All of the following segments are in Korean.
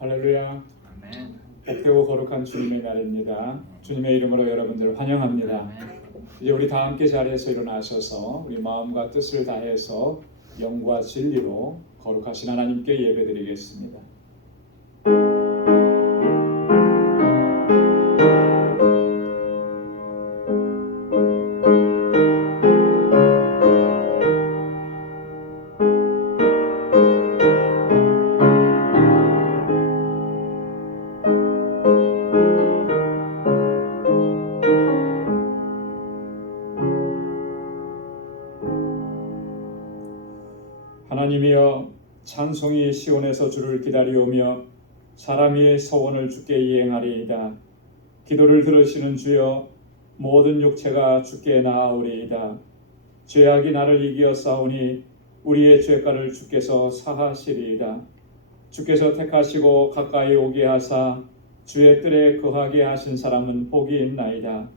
할렐루야. 아멘. 복되고 거룩한 주님의 날입니다. 주님의 이름으로 여러분들 환영합니다. 이제 우리 다 함께 자리에서 일어나셔서 우리 마음과 뜻을 다해서 영과 진리로 거룩하신 하나님께 예배드리겠습니다. 하나님이여, 찬송이 시온에서 주를 기다리오며 사람이 서원을 주께 이행하리이다. 기도를 들으시는 주여, 모든 육체가 주께 나아오리이다. 죄악이 나를 이기어 싸우니 우리의 죄가를 주께서 사하시리이다. 주께서 택하시고 가까이 오게 하사 주의 뜰에 거하게 하신 사람은 복이 있나이다.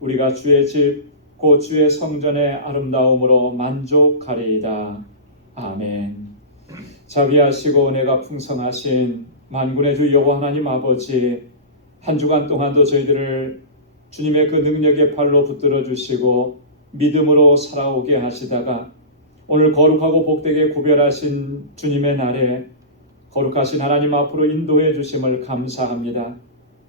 우리가 주의 집 곧 주의 성전의 아름다움으로 만족하리이다. 아멘. 자비하시고 은혜가 풍성하신 만군의 주 여호와 하나님 아버지, 한 주간 동안도 저희들을 주님의 그 능력의 팔로 붙들어 주시고 믿음으로 살아오게 하시다가 오늘 거룩하고 복되게 구별하신 주님의 날에 거룩하신 하나님 앞으로 인도해 주심을 감사합니다.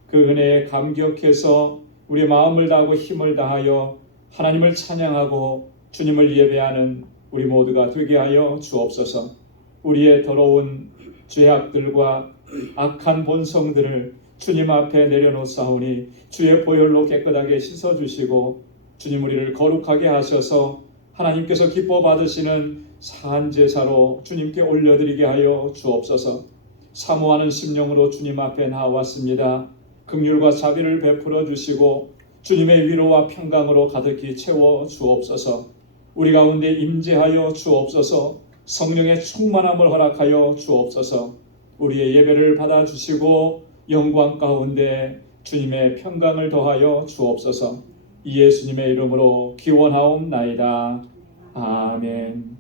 그 은혜에 감격해서 우리의 마음을 다하고 힘을 다하여 하나님을 찬양하고 주님을 예배하는 우리 모두가 되게 하여 주옵소서. 우리의 더러운 죄악들과 악한 본성들을 주님 앞에 내려놓사오니 주의 보혈로 깨끗하게 씻어주시고 주님 우리를 거룩하게 하셔서 하나님께서 기뻐 받으시는 사한 제사로 주님께 올려드리게 하여 주옵소서. 사모하는 심령으로 주님 앞에 나왔습니다. 긍휼과 자비를 베풀어 주시고 주님의 위로와 평강으로 가득히 채워 주옵소서. 우리 가운데 임재하여 주옵소서. 성령의 충만함을 허락하여 주옵소서. 우리의 예배를 받아주시고 영광 가운데 주님의 평강을 더하여 주옵소서. 예수님의 이름으로 기원하옵나이다. 아멘.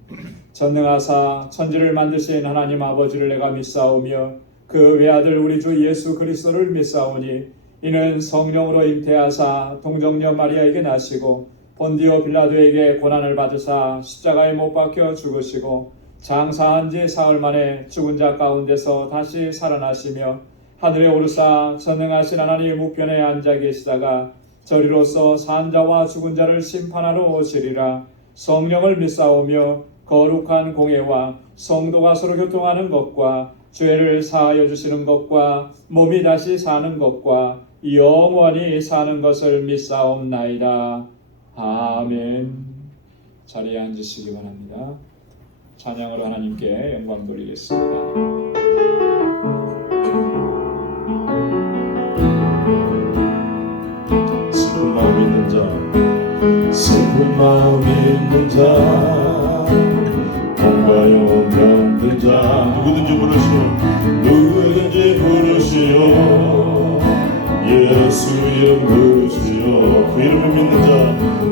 전능하사 천지를 만드신 하나님 아버지를 내가 믿사오며 그 외아들 우리 주 예수 그리스도를 믿사오니 이는 성령으로 잉태하사 동정녀 마리아에게 나시고 본디오 빌라도에게 고난을 받으사 십자가에 못 박혀 죽으시고 장사한 지 사흘 만에 죽은 자 가운데서 다시 살아나시며 하늘에 오르사 전능하신 하나님 우편에 앉아 계시다가 저리로서 산 자와 죽은 자를 심판하러 오시리라. 성령을 믿사오며 거룩한 공예와 성도가 서로 교통하는 것과 죄를 사하여 주시는 것과 몸이 다시 사는 것과 영원히 사는 것을 믿사옵나이다. 아멘. 자리에 앉으시기 바랍니다. 찬양으로 하나님께 영광 돌리겠습니다. 슬픈 마음 있는 자, 슬픈 마음 있는 자, 몸과 영혼 병든 자, 누구든지 부르시오. 예수 이름 부르시오. 그 이름을 믿는 자,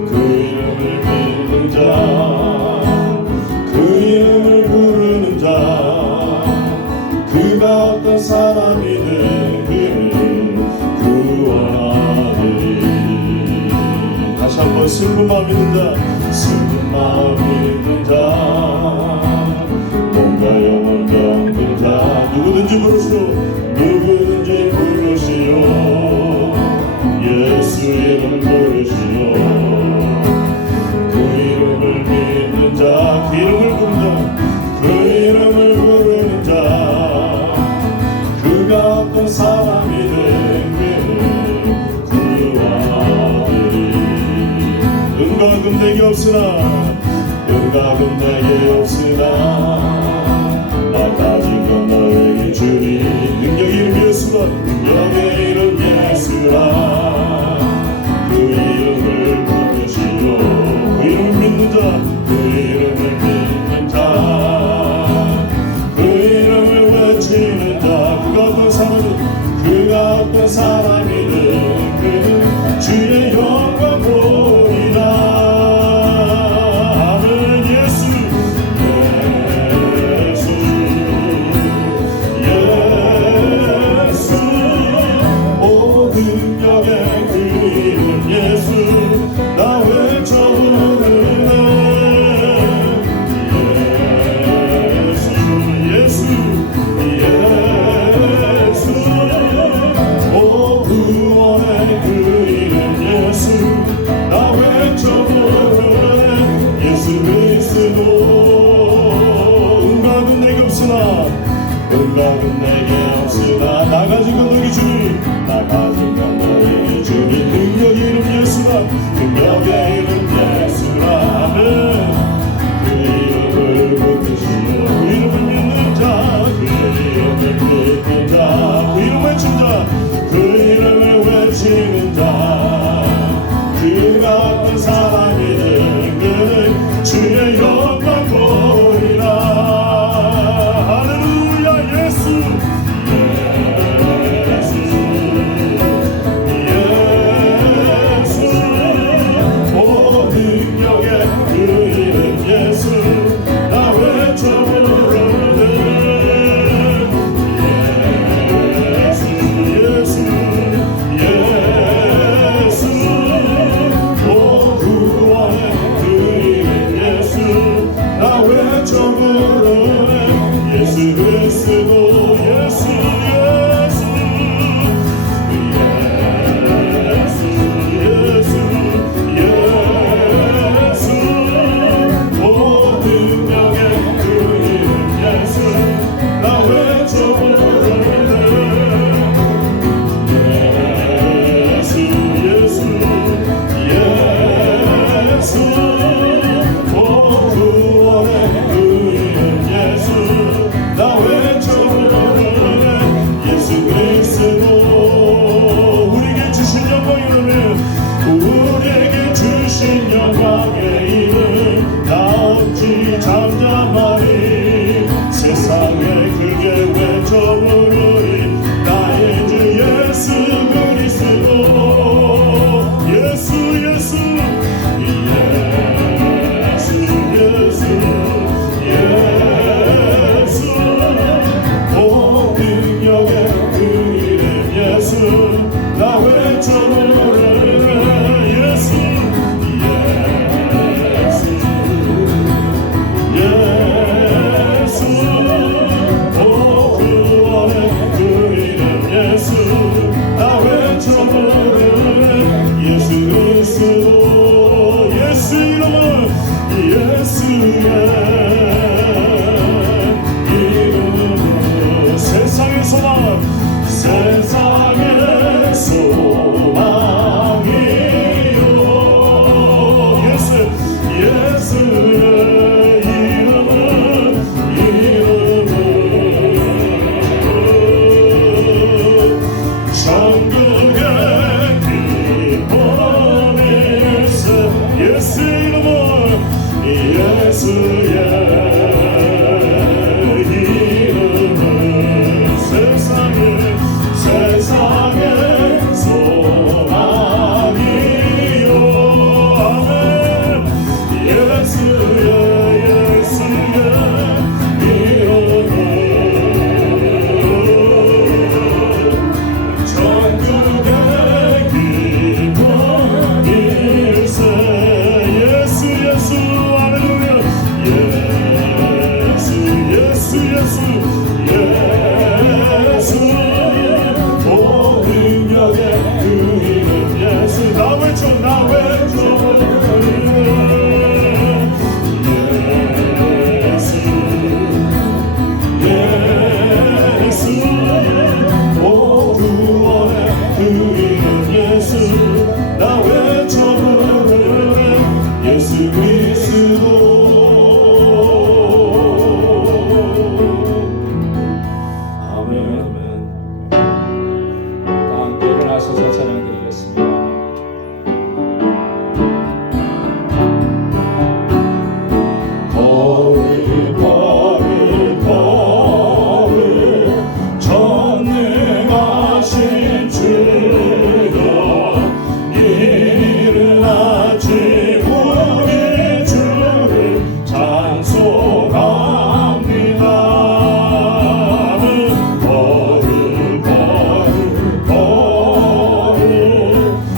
그 이름을 믿는 자, 그 이름을 부르는 자, 그가 어떤 사람이든 그를 구원하리리. 다시 한번 슬픈 마음 있는 자, 슬픈 마음 있는 자, 몸과 영혼 병든 자, 누구든지 부르시오. 누구든지 부르시오. 예수 이름을 부르시오. 그 이름을 믿는 자, 그 이름을 부르는 자, 그 이름을 부르는 자, 그가 어떤 사람이든 그를 구하리리. 은과 금대기 없으나, 은과 금대기 없으나 나 가진 건 너에게 주니. 능력의 이름 예수라, 능력의 이름 예수라. 그 이름을 부르시오. 그 이름을 믿는 자, 그 이름을 믿는 자, 그 이름을 외치는 자, 그가 어떤 사람이든, 그가 어떤 사람이든 그는 주의 영광 보리라. 아멘. 예수 예수 외쳐 부르네 예수 예수 오 구원의 그 이름 예수 나 외쳐 부르네 예수 그리스도 예수 이름은 예수의 이름은 세상의 소망 세상의 소망이요 예수의 이름은 천국의 기쁨일세 예수 이름은 예수의 이름은 세상의 소망이요 아멘 예수의 이름은 천국의 기쁨일세 예수 할렐루야 예수 오 능력의 그 이름 예수 나 외쳐 예수 오 구원의 그 이름 예수 나 외쳐 부르네 예수 그리스도 아멘 다 함께 일어나셔서 찬양 드리겠습니다. 거룩 전능하신 주여 이른 아침 우리 주를 찬송합니다 거룩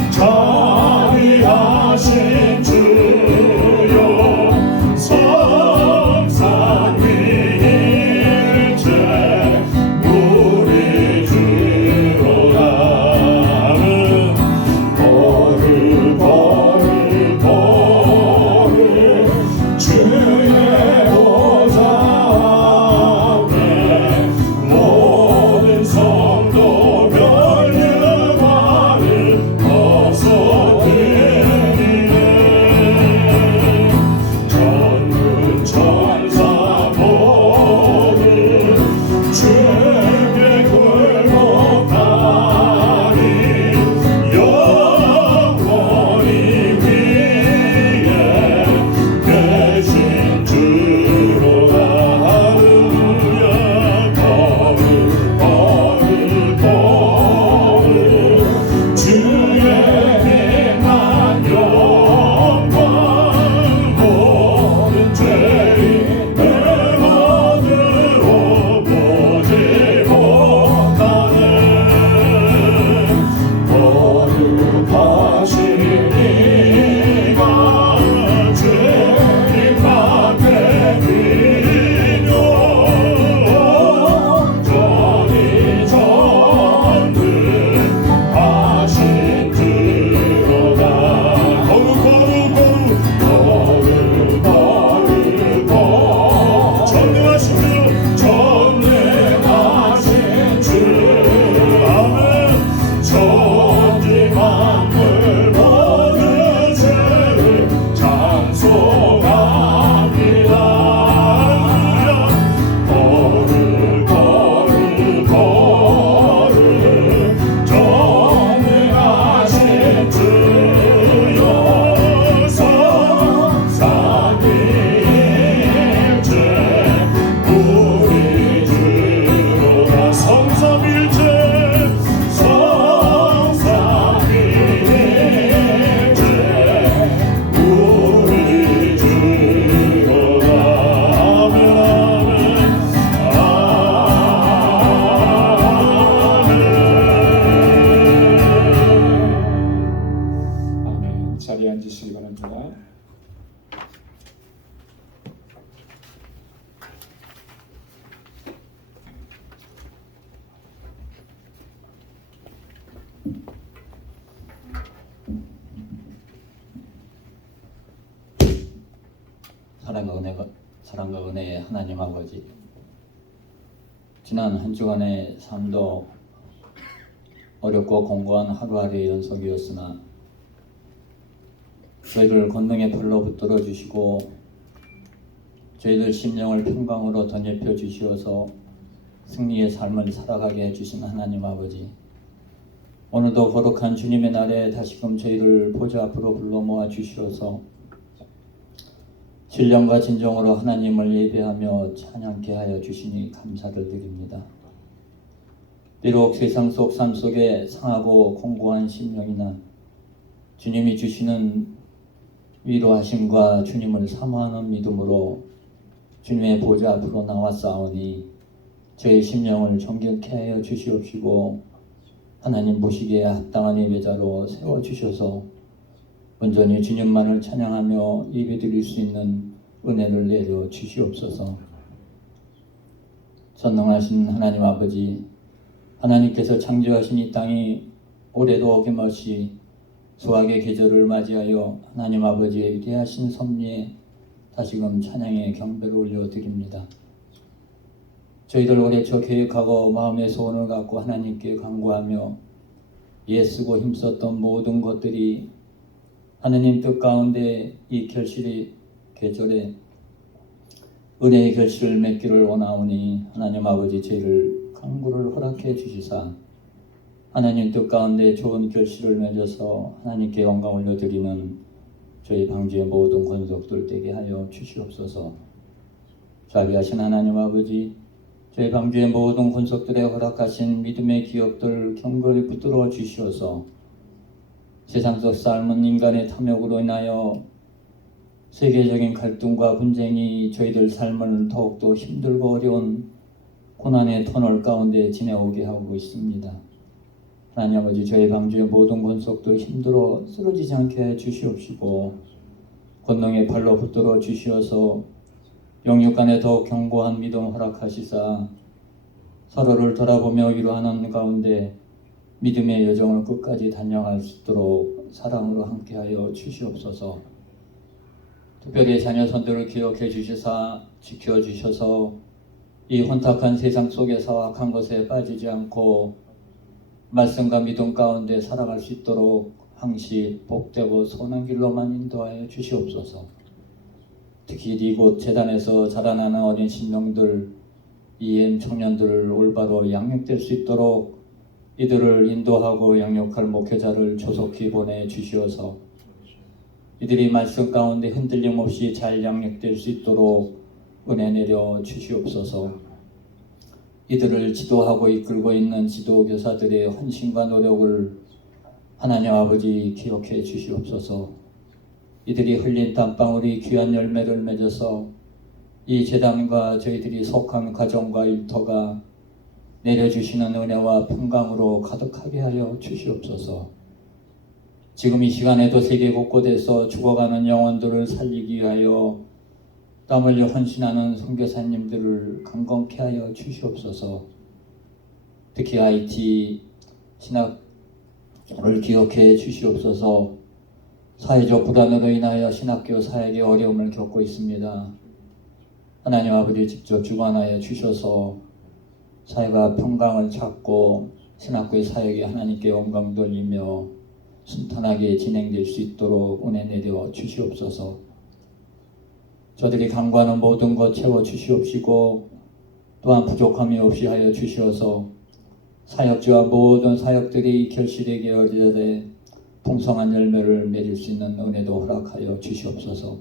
앉으시기 바랍니다. 사랑과 은혜의 하나님 아버지, 지난 한 주간의 삶도 어렵고 공고한 하루하루의 연속이었으나 저희를 권능의 팔로 붙들어 주시고 저희들 심령을 평강으로 덧입혀 주시어서 승리의 삶을 살아가게 해주신 하나님 아버지, 오늘도 거룩한 주님의 날에 다시금 저희를 보좌 앞으로 불러 모아 주시어서 신령과 진정으로 하나님을 예배하며 찬양케 하여 주시니 감사를 드립니다. 비록 세상 속 삶 속에 상하고 공고한 심령이나 주님이 주시는 위로하심과 주님을 사모하는 믿음으로 주님의 보좌 앞으로 나왔사오니 저희 심령을 정결케 하여 주시옵시고 하나님 보시기에 합당한 예배자로 세워주셔서 온전히 주님만을 찬양하며 예배드릴 수 있는 은혜를 내려 주시옵소서. 전능하신 하나님 아버지, 하나님께서 창조하신 이 땅이 올해도 어김없이 수확의 계절을 맞이하여 하나님 아버지의 위대하신 섭리에 다시금 찬양의 경배를 올려드립니다. 저희들 올해 초 계획하고 마음의 소원을 갖고 하나님께 간구하며 애쓰고 힘썼던 모든 것들이 하느님 뜻 가운데 이 결실의 계절에 은혜의 결실을 맺기를 원하오니 하나님 아버지 저희를 간구를 허락해 주시사 하나님 뜻 가운데 좋은 결실을 맺어서 하나님께 영광 올려드리는 저희 방주의 모든 권속들 되게 하여 주시옵소서. 자비하신 하나님 아버지, 저희 방주의 모든 권속들에 허락하신 믿음의 기업들 경건히 붙들어 주시어서 세상 속 삶은 인간의 탐욕으로 인하여 세계적인 갈등과 분쟁이 저희들 삶을 더욱더 힘들고 어려운 고난의 터널 가운데 지내오게 하고 있습니다. 하나님 아버지, 저희 방주의 모든 권속도 힘들어 쓰러지지 않게 해 주시옵시고 권능의 발로 붙들어 주시어서 영육 간에 더욱 견고한 믿음 허락하시사 서로를 돌아보며 위로하는 가운데 믿음의 여정을 끝까지 단영할 수 있도록 사랑으로 함께하여 주시옵소서. 특별히 자녀손들을 기억해 주시사 지켜주셔서 이 혼탁한 세상 속에서 악한 것에 빠지지 않고 말씀과 믿음 가운데 살아갈 수 있도록 항시 복되고 선한 길로만 인도하여 주시옵소서. 특히 이곳 재단에서 자라나는 어린 신령들, EM 청년들을 올바로 양육될 수 있도록 이들을 인도하고 양육할 목회자를 조속히 보내주시어서 이들이 말씀 가운데 흔들림 없이 잘 양육될 수 있도록 은혜 내려 주시옵소서. 이들을 지도하고 이끌고 있는 지도교사들의 헌신과 노력을 하나님 아버지 기억해 주시옵소서. 이들이 흘린 땀방울이 귀한 열매를 맺어서 이 재단과 저희들이 속한 가정과 일터가 내려주시는 은혜와 평강으로 가득하게 하여 주시옵소서. 지금 이 시간에도 세계 곳곳에서 죽어가는 영혼들을 살리기 위하여 땀 흘려 헌신하는 선교사님들을 강건케 하여 주시옵소서. 특히 IT 신학을 기억해 주시옵소서. 사회적 불안으로 인하여 신학교 사역에 어려움을 겪고 있습니다. 하나님 아버지 직접 주관하여 주셔서 사회가 평강을 찾고 신학교의 사역이 하나님께 영광 돌리며 순탄하게 진행될 수 있도록 은혜 내려 주시옵소서. 저들이 간구하는 모든 것 채워 주시옵시고 또한 부족함이 없이 하여 주시어서 사역주와 모든 사역들이 결실에게 어리되 풍성한 열매를 맺을 수 있는 은혜도 허락하여 주시옵소서.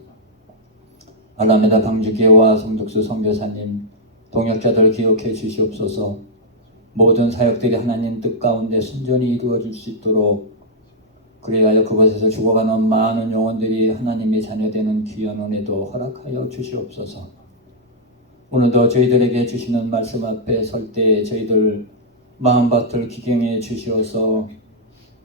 알라메다 방주교회와 성덕수 선교사님, 동역자들 기억해 주시옵소서. 모든 사역들이 하나님 뜻 가운데 순전히 이루어질 수 있도록 그리하여 그곳에서 죽어가는 많은 영혼들이 하나님의 자녀되는 귀한 은혜도 허락하여 주시옵소서. 오늘도 저희들에게 주시는 말씀 앞에 설 때 저희들 마음밭을 기경해 주시어서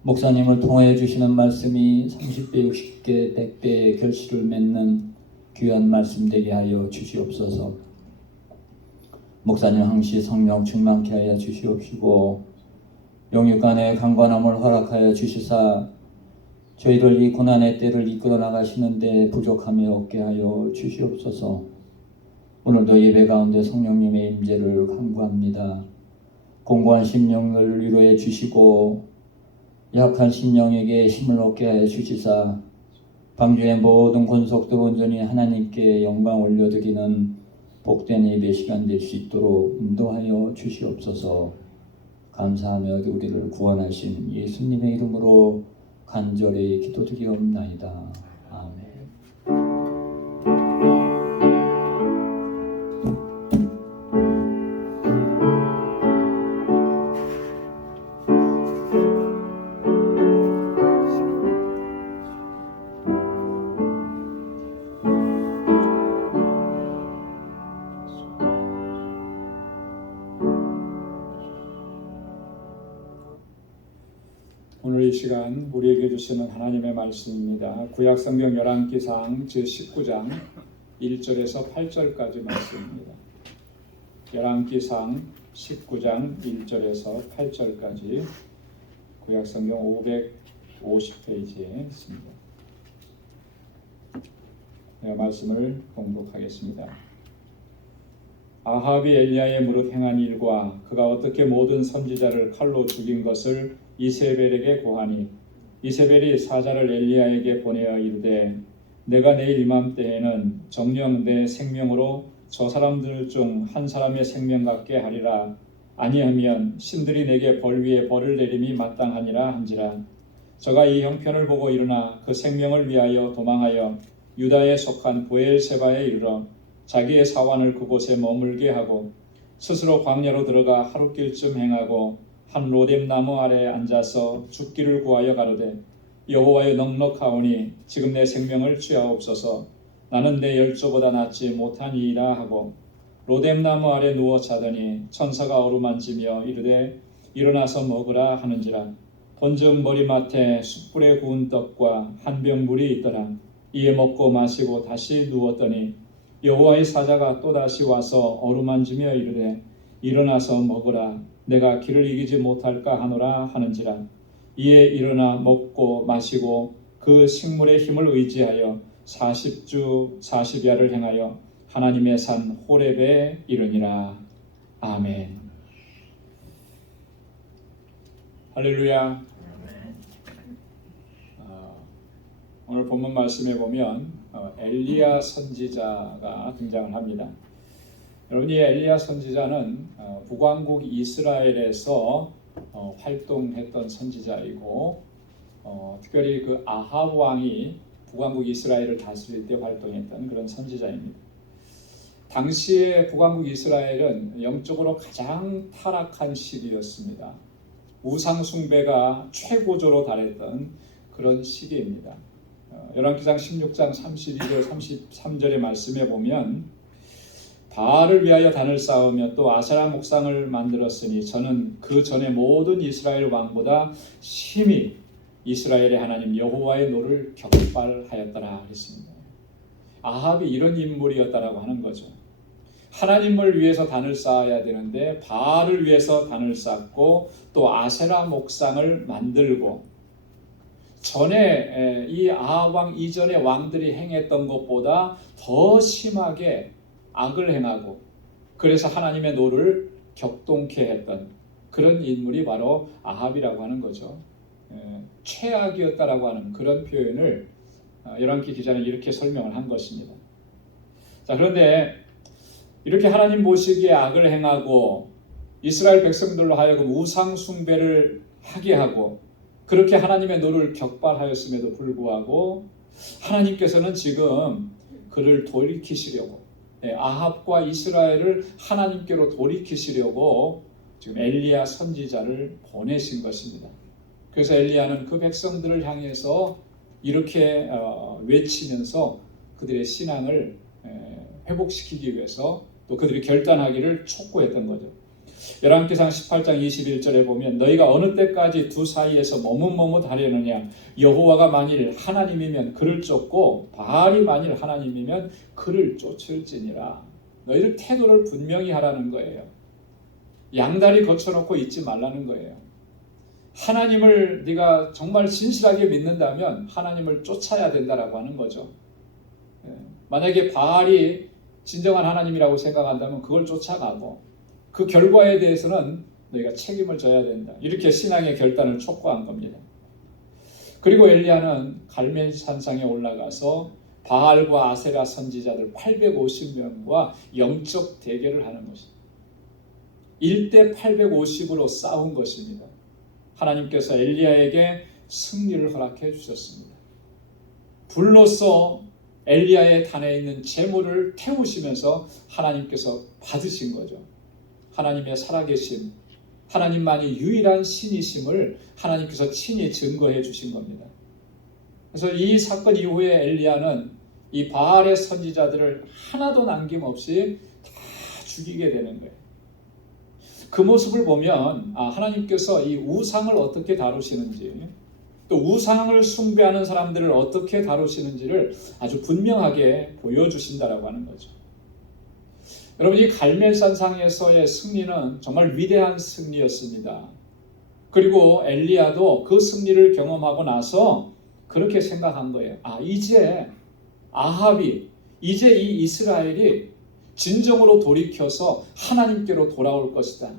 목사님을 통해 주시는 말씀이 30배, 60배, 100배의 결실을 맺는 귀한 말씀 되게 하여 주시옵소서. 목사님 항시 성령 충만케 하여 주시옵시고 영육간의 강관함을 허락하여 주시사 저희를 이 고난의 때를 이끌어 나가시는데 부족함이 없게 하여 주시옵소서. 오늘도 예배 가운데 성령님의 임재를 간구합니다. 공고한 심령을 위로해 주시고 약한 심령에게 힘을 얻게 하여 주시사 방주의 모든 권속들 온전히 하나님께 영광 올려드리는 복된 예배 시간 될 수 있도록 인도하여 주시옵소서. 감사하며 우리를 구원하신 예수님의 이름으로 간절히 기도드리옵나이다. 아멘. 오늘 이 시간 우리에게 주시는 하나님의 말씀입니다. 구약성경 열왕기상 제19장 1절에서 8절까지 말씀입니다. 열왕기상 19장 1절에서 8절까지 구약성경 550페이지에 있습니다. 말씀을 봉독하겠습니다. 아합이 엘리야의 무릇 행한 일과 그가 어떻게 모든 선지자를 칼로 죽인 것을 이세벨에게 고하니 이세벨이 사자를 엘리야에게 보내어 이르되 내가 내일 이맘때에는 정녕 내 생명으로 저 사람들 중 한 사람의 생명 같게 하리라. 아니하면 신들이 내게 벌 위에 벌을 내림이 마땅하니라 한지라. 저가 이 형편을 보고 일어나 그 생명을 위하여 도망하여 유다에 속한 브엘세바에 이르러 자기의 사환을 그곳에 머물게 하고 스스로 광야로 들어가 하루길쯤 행하고 한 로뎀 나무 아래에 앉아서 죽기를 구하여 가로되 여호와여 넉넉하오니 지금 내 생명을 취하옵소서. 나는 내 열조보다 낫지 못하니이다 하고 로뎀 나무 아래 누워 자더니 천사가 어루만지며 이르되 일어나서 먹으라 하는지라. 본즉 머리맡에 숯불에 구운 떡과 한 병 물이 있더라. 이에 먹고 마시고 다시 누웠더니 여호와의 사자가 또다시 와서 어루만지며 이르되 일어나서 먹으라. 내가 기를 이기지 못할까 하노라 하는지라. 이에 일어나 먹고 마시고 그 식물의 힘을 의지하여 40주 40야를 행하여 하나님의 산 호렙에 이르니라. 아멘. 할렐루야. 오늘 본문 말씀에 보면 엘리야 선지자가 등장을 합니다. 여러분, 이 엘리야 선지자는 북왕국 이스라엘에서 활동했던 선지자이고 특별히 그 아합 왕이 북왕국 이스라엘을 다스릴 때 활동했던 그런 선지자입니다. 당시에 북왕국 이스라엘은 영적으로 가장 타락한 시기였습니다. 우상 숭배가 최고조로 달했던 그런 시기입니다. 열왕기상 16장 32절 33절의 말씀에 보면 바알을 위하여 단을 쌓으며 또 아세라 목상을 만들었으니 저는 그 전에 모든 이스라엘 왕보다 심히 이스라엘의 하나님 여호와의 노를 격발하였더라 했습니다. 아합이 이런 인물이었다라고 하는 거죠. 하나님을 위해서 단을 쌓아야 되는데 바알을 위해서 단을 쌓고 또 아세라 목상을 만들고 전에 이 아합 왕 이전의 왕들이 행했던 것보다 더 심하게 악을 행하고 그래서 하나님의 노를 격동케 했던 그런 인물이 바로 아합이라고 하는 거죠. 최악이었다라고 하는 그런 표현을 열왕기 기자는 이렇게 설명을 한 것입니다. 자, 그런데 이렇게 하나님 보시기에 악을 행하고 이스라엘 백성들로 하여금 우상 숭배를 하게 하고 그렇게 하나님의 노를 격발하였음에도 불구하고 하나님께서는 지금 그를 돌이키시려고 아합과 이스라엘을 하나님께로 돌이키시려고 지금 엘리야 선지자를 보내신 것입니다. 그래서 엘리야는 그 백성들을 향해서 이렇게 외치면서 그들의 신앙을 회복시키기 위해서 또 그들이 결단하기를 촉구했던 거죠. 열왕기상 18장 21절에 보면 너희가 어느 때까지 두 사이에서 머뭇머뭇하려느냐 여호와가 만일 하나님이면 그를 쫓고 바알이 만일 하나님이면 그를 쫓을지니라. 너희들 태도를 분명히 하라는 거예요. 양다리 거쳐놓고 있지 말라는 거예요. 하나님을 네가 정말 진실하게 믿는다면 하나님을 쫓아야 된다라고 하는 거죠. 만약에 바알이 진정한 하나님이라고 생각한다면 그걸 쫓아가고 그 결과에 대해서는 너희가 책임을 져야 된다. 이렇게 신앙의 결단을 촉구한 겁니다. 그리고 엘리야는 갈멜 산상에 올라가서 바알과 아세라 선지자들 850명과 영적 대결을 하는 것입니다. 1대 850으로 싸운 것입니다. 하나님께서 엘리야에게 승리를 허락해 주셨습니다. 불로써 엘리야의 단에 있는 재물을 태우시면서 하나님께서 받으신 거죠. 하나님의 살아계심, 하나님만이 유일한 신이심을 하나님께서 친히 증거해 주신 겁니다. 그래서 이 사건 이후에 엘리야는 이 바알의 선지자들을 하나도 남김없이 다 죽이게 되는 거예요. 그 모습을 보면 하나님께서 이 우상을 어떻게 다루시는지, 또 우상을 숭배하는 사람들을 어떻게 다루시는지를 아주 분명하게 보여주신다라고 하는 거죠. 여러분, 이 갈멜산상에서의 승리는 정말 위대한 승리였습니다. 그리고 엘리야도 그 승리를 경험하고 나서 그렇게 생각한 거예요. 이제 아합이, 이제 이 이스라엘이 진정으로 돌이켜서 하나님께로 돌아올 것이다.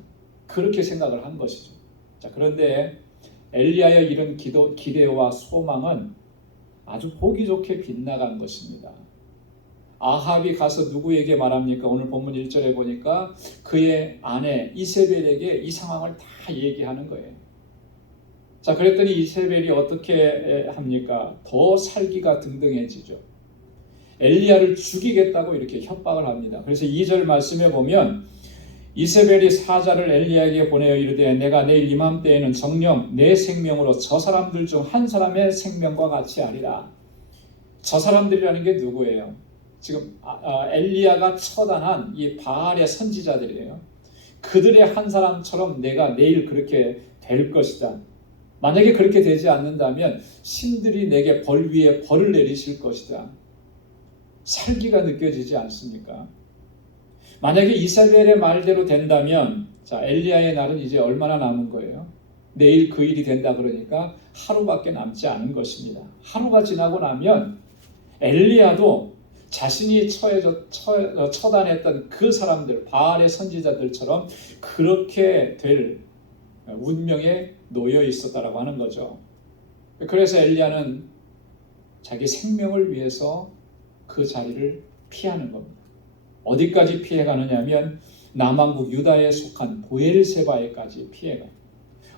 그렇게 생각을 한 것이죠. 자, 그런데 엘리야의 이런 기대와 소망은 아주 보기 좋게 빗나간 것입니다. 아합이 가서 누구에게 말합니까? 오늘 본문 1절에 보니까 그의 아내 이세벨에게 이 상황을 다 얘기하는 거예요. 자, 그랬더니 이세벨이 어떻게 합니까? 더 살기가 등등해지죠. 엘리야를 죽이겠다고 이렇게 협박을 합니다. 그래서 2절 말씀에 보면 이세벨이 사자를 엘리야에게 보내어 이르되 내가 내일 이맘때에는 정녕 내 생명으로 저 사람들 중 한 사람의 생명과 같이 하리라. 저 사람들이라는 게 누구예요? 지금 엘리야가 처단한 이 바알의 선지자들이에요. 그들의 한 사람처럼 내가 내일 그렇게 될 것이다. 만약에 그렇게 되지 않는다면 신들이 내게 벌 위에 벌을 내리실 것이다. 살기가 느껴지지 않습니까? 만약에 이세벨의 말대로 된다면 자, 엘리야의 날은 이제 얼마나 남은 거예요? 내일 그 일이 된다 그러니까 하루밖에 남지 않은 것입니다. 하루가 지나고 나면 엘리야도 자신이 처단했던 그 사람들, 바알의 선지자들처럼 그렇게 될 운명에 놓여 있었다라고 하는 거죠. 그래서 엘리야는 자기 생명을 위해서 그 자리를 피하는 겁니다. 어디까지 피해가느냐면 남왕국 유다에 속한 보엘세바에까지 피해가요.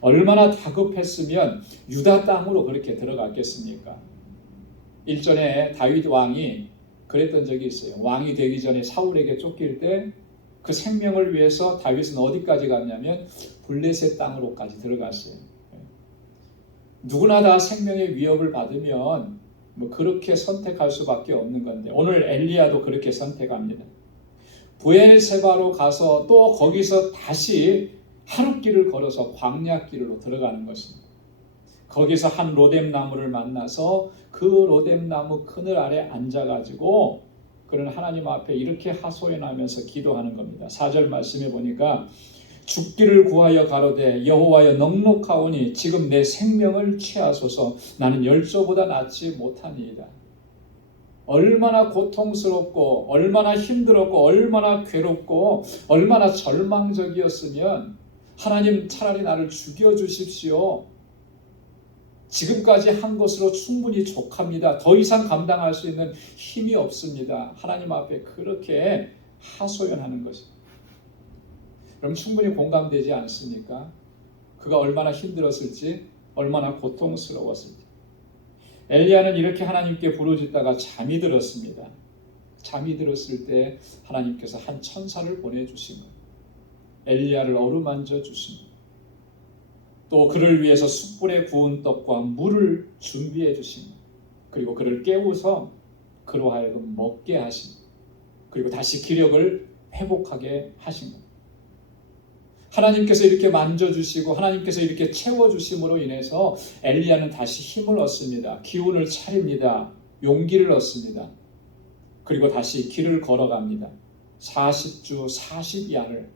얼마나 다급했으면 유다 땅으로 그렇게 들어갔겠습니까? 일전에 다윗 왕이 그랬던 적이 있어요. 왕이 되기 전에 사울에게 쫓길 때 그 생명을 위해서 다윗은 어디까지 갔냐면 블레셋 땅으로까지 들어갔어요. 누구나 다 생명의 위협을 받으면 그렇게 선택할 수밖에 없는 건데 오늘 엘리야도 그렇게 선택합니다. 브엘세바로 가서 또 거기서 다시 하룻길을 걸어서 광야길로 들어가는 것입니다. 거기서 한 로뎀나무를 만나서 그 로뎀나무 그늘 아래 앉아가지고 그는 하나님 앞에 이렇게 하소연하면서 기도하는 겁니다. 4절 말씀에 보니까 죽기를 구하여 가로되 여호와여 넉넉하오니 지금 내 생명을 취하소서 나는 열조보다 낫지 못하니이다. 얼마나 고통스럽고 얼마나 힘들었고 얼마나 괴롭고 얼마나 절망적이었으면 하나님 차라리 나를 죽여주십시오. 지금까지 한 것으로 충분히 족합니다. 더 이상 감당할 수 있는 힘이 없습니다. 하나님 앞에 그렇게 하소연하는 것입니다. 그럼 충분히 공감되지 않습니까? 그가 얼마나 힘들었을지 얼마나 고통스러웠을지. 엘리야는 이렇게 하나님께 부르짖다가 잠이 들었습니다. 잠이 들었을 때 하나님께서 한 천사를 보내주신 거예요. 엘리야를 어루만져 주신 거예요. 또 그를 위해서 숯불에 구운 떡과 물을 준비해 주신 거예요. 그리고 그를 깨워서 그로 하여금 먹게 하신 거예요. 그리고 다시 기력을 회복하게 하신 거예요. 하나님께서 이렇게 만져주시고 하나님께서 이렇게 채워주심으로 인해서 엘리야는 다시 힘을 얻습니다. 기운을 차립니다. 용기를 얻습니다. 그리고 다시 길을 걸어갑니다. 40주 40야를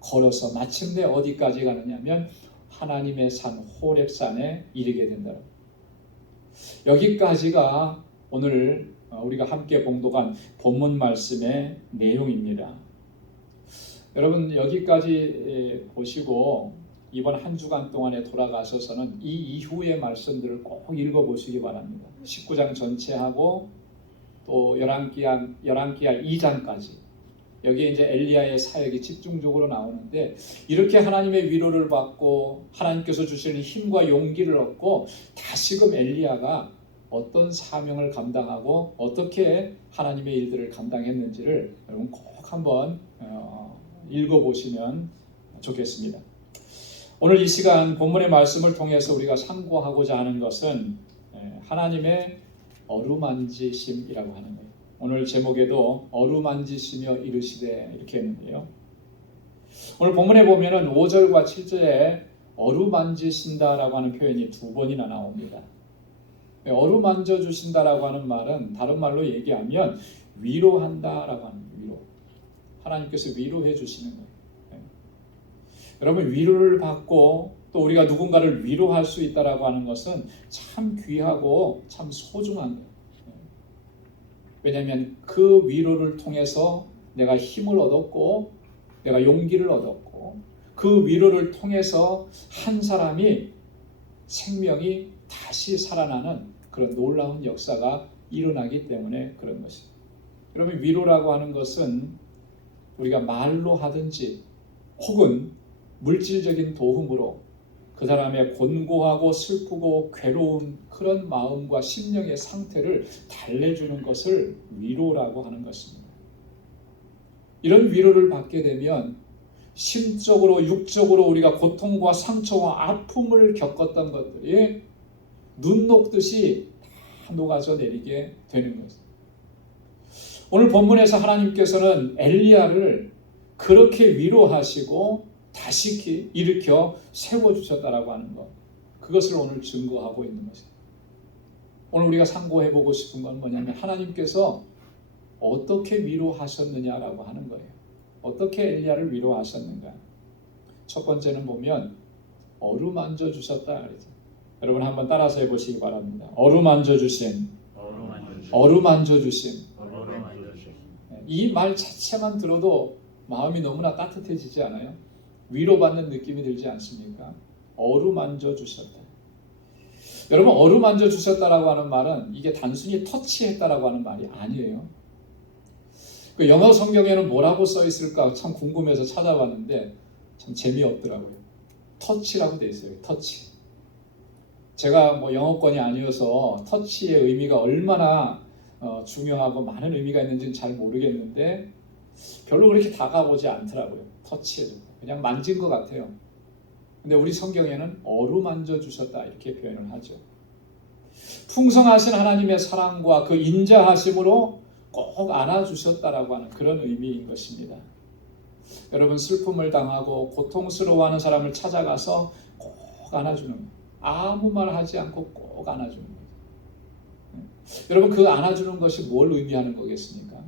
걸어서 마침내 어디까지 가느냐면 하나님의 산 호렙산에 이르게 된다. 여기까지가 오늘 우리가 함께 봉독한 본문 말씀의 내용입니다. 여러분 여기까지 보시고 이번 한 주간 동안에 돌아가셔서는 이 이후의 말씀들을 꼭 읽어보시기 바랍니다. 19장 전체하고 또 열왕기하 2장까지 여기에 이제 엘리야의 사역이 집중적으로 나오는데 이렇게 하나님의 위로를 받고 하나님께서 주시는 힘과 용기를 얻고 다시금 엘리야가 어떤 사명을 감당하고 어떻게 하나님의 일들을 감당했는지를 여러분 꼭 한번 읽어보시면 좋겠습니다. 오늘 이 시간 본문의 말씀을 통해서 우리가 상고하고자 하는 것은 하나님의 어루만지심이라고 하는 거예요. 오늘 제목에도 어루만지시며 이르시되 이렇게 했는데요. 오늘 본문에 보면은 5절과 7절에 어루만지신다라고 하는 표현이 2번이나 나옵니다. 어루만져 주신다라고 하는 말은 다른 말로 얘기하면 위로한다라고 하는 거예요. 위로. 하나님께서 위로해 주시는 거예요. 여러분 위로를 받고 또 우리가 누군가를 위로할 수 있다라고 하는 것은 참 귀하고 참 소중한 거예요. 왜냐하면 그 위로를 통해서 내가 힘을 얻었고 내가 용기를 얻었고 그 위로를 통해서 한 사람이 생명이 다시 살아나는 그런 놀라운 역사가 일어나기 때문에 그런 것입니다. 그러면 위로라고 하는 것은 우리가 말로 하든지 혹은 물질적인 도움으로 그 사람의 곤고하고 슬프고 괴로운 그런 마음과 심령의 상태를 달래주는 것을 위로라고 하는 것입니다. 이런 위로를 받게 되면 심적으로 육적으로 우리가 고통과 상처와 아픔을 겪었던 것들이 눈 녹듯이 다 녹아져 내리게 되는 것입니다. 오늘 본문에서 하나님께서는 엘리야를 그렇게 위로하시고 다시 일으켜 세워주셨다라고 하는 것, 그것을 오늘 증거하고 있는 것입니다. 오늘 우리가 상고해보고 싶은 건 뭐냐면 하나님께서 어떻게 위로하셨느냐라고 하는 거예요. 어떻게 엘리야를 위로하셨는가. 첫 번째는 보면 어루만져 주셨다 그러죠. 여러분 한번 따라서 해보시기 바랍니다. 어루만져 주심. 어루만져 주심. 이 말 자체만 들어도 마음이 너무나 따뜻해지지 않아요? 위로받는 느낌이 들지 않습니까? 어루만져 주셨다. 여러분 어루만져 주셨다라고 하는 말은 이게 단순히 터치했다라고 하는 말이 아니에요. 그 영어 성경에는 뭐라고 써 있을까 참 궁금해서 찾아봤는데 참 재미없더라고요. 터치라고 돼 있어요. 터치. 제가 뭐 영어권이 아니어서 터치의 의미가 얼마나 중요하고 많은 의미가 있는지는 잘 모르겠는데 별로 그렇게 다가오지 않더라고요. 터치해도 그냥 만진 것 같아요. 근데 우리 성경에는 어루만져 주셨다 이렇게 표현을 하죠. 풍성하신 하나님의 사랑과 그 인자하심으로 꼭 안아주셨다라고 하는 그런 의미인 것입니다. 여러분 슬픔을 당하고 고통스러워하는 사람을 찾아가서 꼭 안아주는 거예요. 아무 말 하지 않고 꼭 안아주는 거예요. 여러분 그 안아주는 것이 뭘 의미하는 거겠습니까?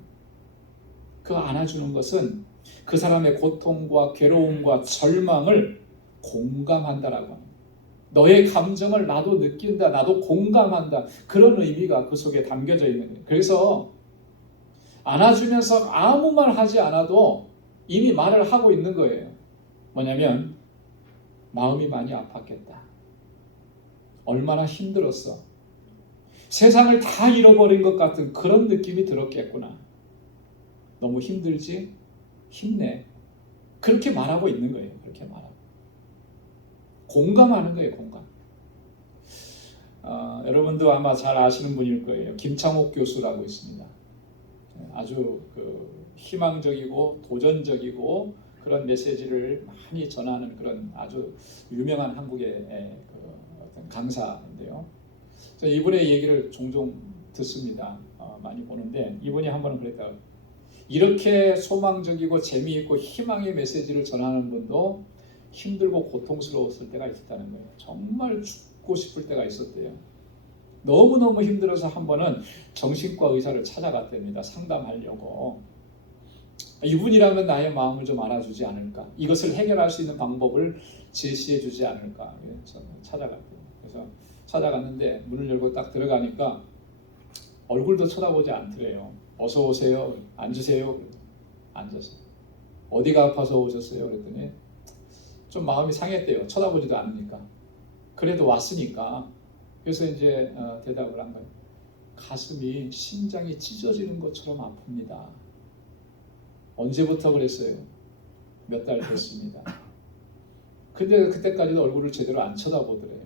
그 안아주는 것은 그 사람의 고통과 괴로움과 절망을 공감한다라고 합니다. 너의 감정을 나도 느낀다, 나도 공감한다. 그런 의미가 그 속에 담겨져 있는 거예요. 그래서 안아주면서 아무 말 하지 않아도 이미 말을 하고 있는 거예요. 뭐냐면 마음이 많이 아팠겠다. 얼마나 힘들었어. 세상을 다 잃어버린 것 같은 그런 느낌이 들었겠구나. 너무 힘들지? 힘내. 그렇게 말하고 있는 거예요. 그렇게 말하고. 공감하는 거예요. 공감. 여러분도 아마 잘 아시는 분일 거예요. 김창옥 교수라고 있습니다. 아주 희망적이고 도전적이고 그런 메시지를 많이 전하는 그런 아주 유명한 한국의 어떤 강사인데요. 이분의 얘기를 종종 듣습니다. 많이 보는데 이분이 한 번은 그랬다. 이렇게 소망적이고 재미있고 희망의 메시지를 전하는 분도 힘들고 고통스러웠을 때가 있었다는 거예요. 정말 죽고 싶을 때가 있었대요. 너무너무 힘들어서 한 번은 정신과 의사를 찾아갔답니다. 상담하려고. 이분이라면 나의 마음을 좀 알아주지 않을까, 이것을 해결할 수 있는 방법을 제시해 주지 않을까, 찾아갔대요. 그래서 찾아갔는데 문을 열고 딱 들어가니까 얼굴도 쳐다보지 않더래요. 어서 오세요. 앉으세요. 앉아서. 어디가 아파서 오셨어요? 그랬더니 좀 마음이 상했대요. 쳐다보지도 않으니까. 그래도 왔으니까. 그래서 이제 대답을 한 거예요. 가슴이, 심장이 찢어지는 것처럼 아픕니다. 언제부터 그랬어요? 몇 달 됐습니다. 근데 그때까지도 얼굴을 제대로 안 쳐다보더래요.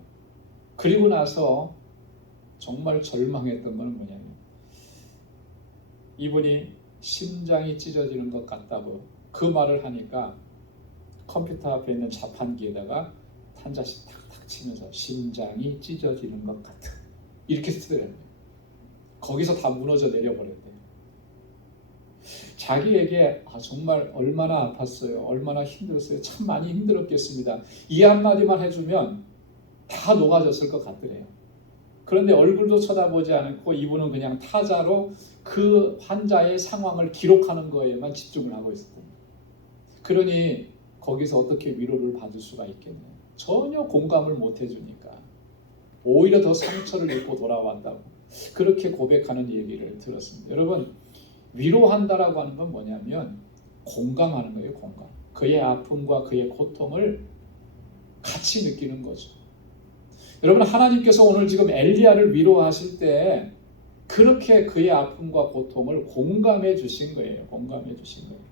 그리고 나서 정말 절망했던 건 뭐냐면, 이분이 심장이 찢어지는 것 같다고 그 말을 하니까 컴퓨터 앞에 있는 자판기에다가 탄자식 탁탁 치면서 심장이 찢어지는 것 같아, 이렇게 쓰더래요. 거기서 다 무너져 내려버렸대요. 자기에게 정말 얼마나 아팠어요, 얼마나 힘들었어요, 참 많이 힘들었겠습니다, 이 한마디만 해주면 다 녹아졌을 것 같더래요. 그런데 얼굴도 쳐다보지 않고 이분은 그냥 타자로 그 환자의 상황을 기록하는 거에만 집중을 하고 있었거든요. 그러니 거기서 어떻게 위로를 받을 수가 있겠네요. 전혀 공감을 못 해주니까 오히려 더 상처를 입고 돌아왔다고 그렇게 고백하는 얘기를 들었습니다. 여러분, 위로한다라고 하는 건 뭐냐면 공감하는 거예요. 공감. 그의 아픔과 그의 고통을 같이 느끼는 거죠. 여러분, 하나님께서 오늘 지금 엘리야를 위로하실 때 그렇게 그의 아픔과 고통을 공감해 주신 거예요. 공감해 주신 거예요.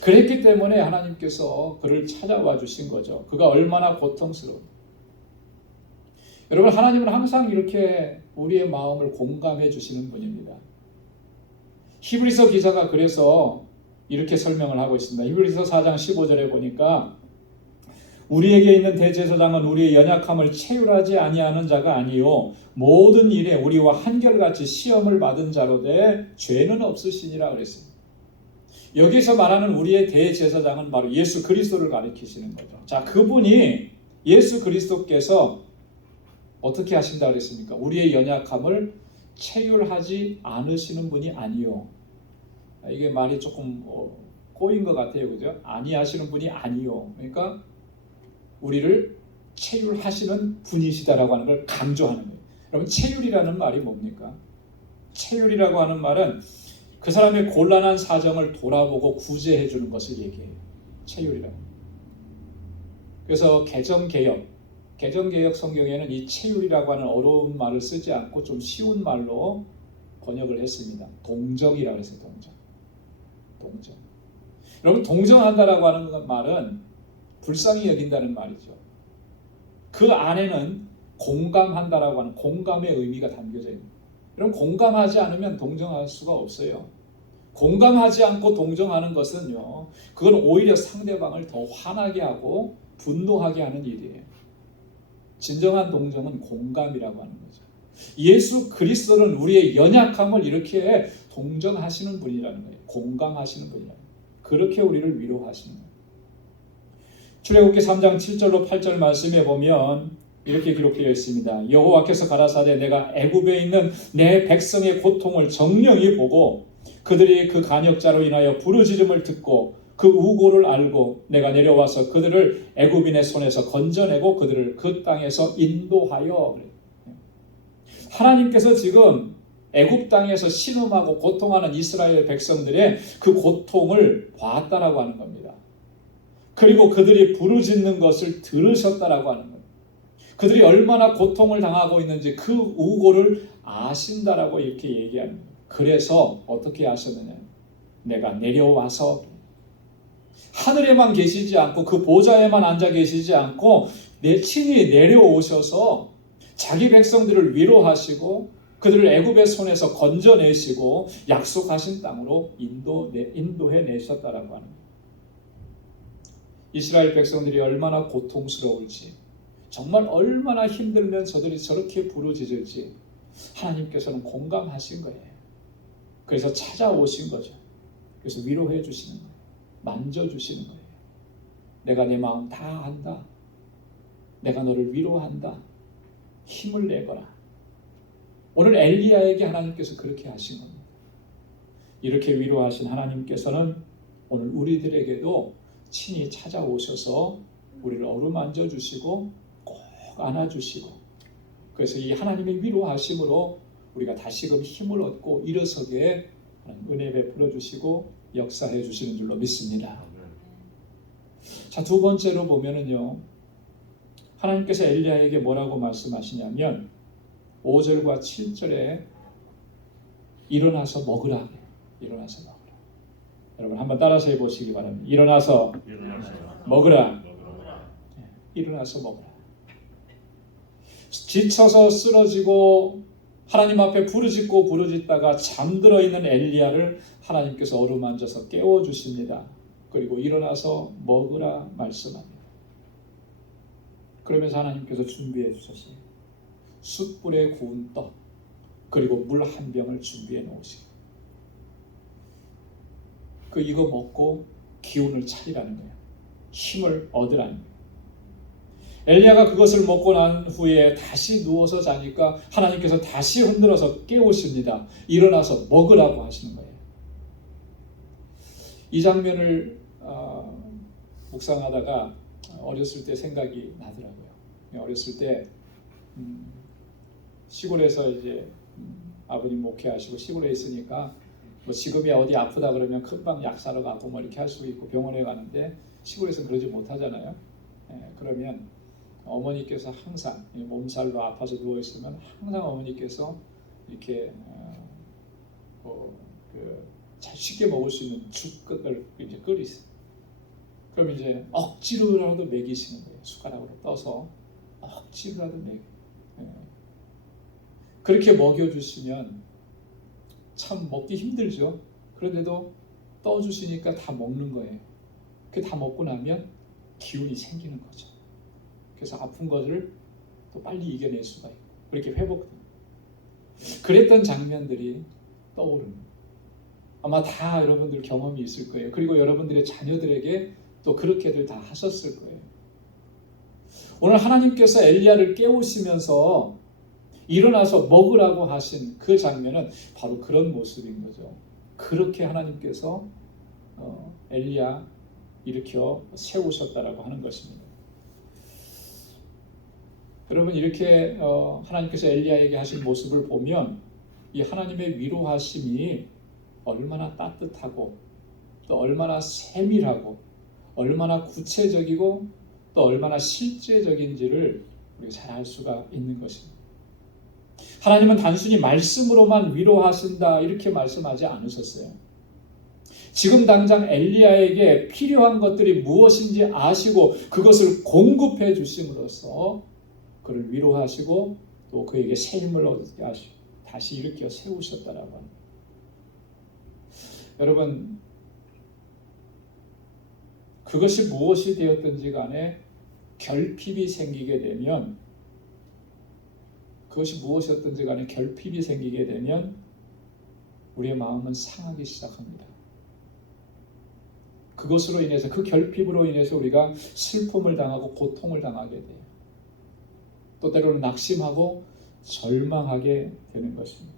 그랬기 때문에 하나님께서 그를 찾아와 주신 거죠. 그가 얼마나 고통스러워. 여러분, 하나님은 항상 이렇게 우리의 마음을 공감해 주시는 분입니다. 히브리서 기자가 그래서 이렇게 설명을 하고 있습니다. 히브리서 4장 15절에 보니까 우리에게 있는 대제사장은 우리의 연약함을 체휼하지 아니하는 자가 아니요 모든 일에 우리와 한결같이 시험을 받은 자로되 죄는 없으시니라 그랬습니다. 여기서 말하는 우리의 대제사장은 바로 예수 그리스도를 가리키시는 거죠. 자, 그분이 예수 그리스도께서 어떻게 하신다 그랬습니까? 우리의 연약함을 체휼하지 않으시는 분이 아니요. 이게 말이 조금 꼬인 것 같아요, 그죠? 아니하시는 분이 아니요. 그러니까 우리를 체휼하시는 분이시다라고 하는 걸 강조하는 거예요. 여러분, 체휼이라는 말이 뭡니까? 체휼이라고 하는 말은 그 사람의 곤란한 사정을 돌아보고 구제해 주는 것을 얘기해요. 체휼이라고. 그래서 개정개혁 성경에는 이 체휼이라고 하는 어려운 말을 쓰지 않고 좀 쉬운 말로 번역을 했습니다. 동정이라고 해서 동정. 여러분, 동정한다라고 하는 말은 불쌍히 여긴다는 말이죠. 그 안에는 공감한다라고 하는 공감의 의미가 담겨져 있는. 여러분, 공감하지 않으면 동정할 수가 없어요. 공감하지 않고 동정하는 것은요, 그건 오히려 상대방을 더 화나게 하고 분노하게 하는 일이에요. 진정한 동정은 공감이라고 하는 거죠. 예수 그리스도는 우리의 연약함을 이렇게 동정하시는 분이라는 거예요. 공감하시는 분이라는 거예요. 그렇게 우리를 위로하시는 거예요. 출애굽기 3장 7절로 8절 말씀에 보면 이렇게 기록되어 있습니다. 여호와께서 가라사대 내가 애굽에 있는 내 백성의 고통을 정령히 보고 그들이 그 간역자로 인하여 부르짖음을 듣고 그 우고를 알고 내가 내려와서 그들을 애굽인의 손에서 건져내고 그들을 그 땅에서 인도하여. 하나님께서 지금 애굽 땅에서 신음하고 고통하는 이스라엘 백성들의 그 고통을 봤다라고 하는 겁니다. 그리고 그들이 부르짖는 것을 들으셨다라고 하는 겁니다. 그들이 얼마나 고통을 당하고 있는지 그 우고를 아신다라고 이렇게 얘기하는 거예요. 그래서 어떻게 하셨느냐? 내가 내려와서 하늘에만 계시지 않고 그 보좌에만 앉아 계시지 않고 내 친히 내려오셔서 자기 백성들을 위로하시고 그들을 애굽의 손에서 건져내시고 약속하신 땅으로 인도해 내셨다라고 하는 거예요. 이스라엘 백성들이 얼마나 고통스러울지, 정말 얼마나 힘들면 저들이 저렇게 부르짖을지 하나님께서는 공감하신 거예요. 그래서 찾아오신 거죠. 그래서 위로해 주시는 거예요. 만져주시는 거예요. 내가 내 마음 다 안다. 내가 너를 위로한다. 힘을 내거라. 오늘 엘리야에게 하나님께서 그렇게 하신 겁니다. 이렇게 위로하신 하나님께서는 오늘 우리들에게도 친히 찾아오셔서 우리를 어루만져 주시고 꼭 안아주시고, 그래서 이 하나님의 위로하심으로 우리가 다시금 힘을 얻고 일어서게 은혜 베풀어 주시고 역사해 주시는 줄로 믿습니다. 자, 두 번째로 보면은요, 하나님께서 엘리야에게 뭐라고 말씀하시냐면 5절과 7절에 일어나서 먹으라. 일어나서 먹으라. 여러분 한번 따라서 해보시기 바랍니다. 일어나서 먹으라. 일어나서 먹으라. 지쳐서 쓰러지고 하나님 앞에 부르짖다가 잠들어 있는 엘리야를 하나님께서 어루만져서 깨워주십니다. 그리고 일어나서 먹으라 말씀합니다. 그러면서 하나님께서 준비해 주셨어요. 숯불에 구운 떡, 그리고 물 한 병을 준비해 놓으시고, 이거 먹고 기운을 차리라는 거예요. 힘을 얻으라는 거예요. 엘리야가 그것을 먹고 난 후에 다시 누워서 자니까 하나님께서 다시 흔들어서 깨우십니다. 일어나서 먹으라고 하시는 거예요. 이 장면을 묵상하다가 어렸을 때 생각이 나더라고요. 어렸을 때 시골에서 이제 아버님 목회하시고 시골에 있으니까 뭐 지금이 어디 아프다 그러면 금방 약 사러 가고 뭐 이렇게 할 수 있고 병원에 가는데 시골에서는 그러지 못하잖아요. 그러면 어머니께서 항상 몸살로 아파서 누워 있으면 항상 어머니께서 이렇게 잘 쉽게 먹을 수 있는 죽을 이제 끓이세요. 그럼 이제 억지로라도 먹이시는 거예요. 숟가락으로 떠서 억지로라도 먹여. 그렇게 먹여주시면 참 먹기 힘들죠. 그런데도 떠주시니까 다 먹는 거예요. 그 다 먹고 나면 기운이 생기는 거죠. 그래서 아픈 것을 또 빨리 이겨낼 수가 있고 그렇게 회복됩니다. 그랬던 장면들이 떠오르는 거예요. 아마 다 여러분들 경험이 있을 거예요. 그리고 여러분들의 자녀들에게 또 그렇게들 다 하셨을 거예요. 오늘 하나님께서 엘리야를 깨우시면서 일어나서 먹으라고 하신 그 장면은 바로 그런 모습인 거죠. 그렇게 하나님께서 엘리야 일으켜 세우셨다라고 하는 것입니다. 여러분 이렇게 하나님께서 엘리야에게 하신 모습을 보면 이 하나님의 위로하심이 얼마나 따뜻하고 또 얼마나 세밀하고 얼마나 구체적이고 또 얼마나 실제적인지를 우리가 잘 알 수가 있는 것입니다. 하나님은 단순히 말씀으로만 위로하신다 이렇게 말씀하지 않으셨어요. 지금 당장 엘리야에게 필요한 것들이 무엇인지 아시고 그것을 공급해 주심으로써 그를 위로하시고 또 그에게 새 힘을 얻게 하시고 다시 일으켜 세우셨다라고 합니다. 여러분 그것이 무엇이 되었든지 간에 결핍이 생기게 되면 우리의 마음은 상하기 시작합니다. 그것으로 인해서 그 결핍으로 인해서 우리가 슬픔을 당하고 고통을 당하게 돼요. 또 때로는 낙심하고 절망하게 되는 것입니다.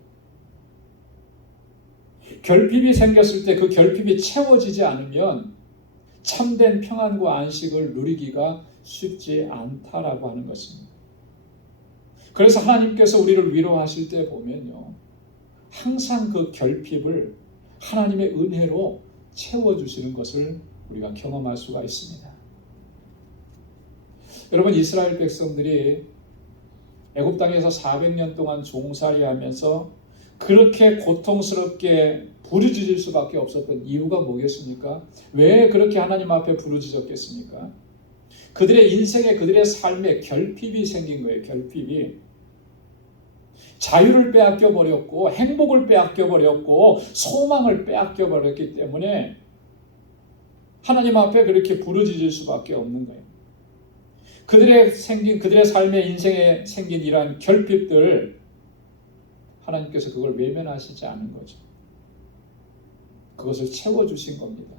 결핍이 생겼을 때 그 결핍이 채워지지 않으면 참된 평안과 안식을 누리기가 쉽지 않다라고 하는 것입니다. 그래서 하나님께서 우리를 위로하실 때 보면요, 항상 그 결핍을 하나님의 은혜로 채워주시는 것을 우리가 경험할 수가 있습니다. 여러분 이스라엘 백성들이 애굽 땅에서 400년 동안 종살이하면서 그렇게 고통스럽게 부르짖을 수밖에 없었던 이유가 뭐겠습니까? 왜 그렇게 하나님 앞에 부르짖었겠습니까? 그들의 인생에 그들의 삶에 결핍이 생긴 거예요. 결핍이 자유를 빼앗겨 버렸고 행복을 빼앗겨 버렸고 소망을 빼앗겨 버렸기 때문에 하나님 앞에 그렇게 부르짖을 수밖에 없는 거예요. 그들의 삶의 인생에 생긴 이러한 결핍들 하나님께서 그걸 외면하시지 않은 거죠. 그것을 채워주신 겁니다.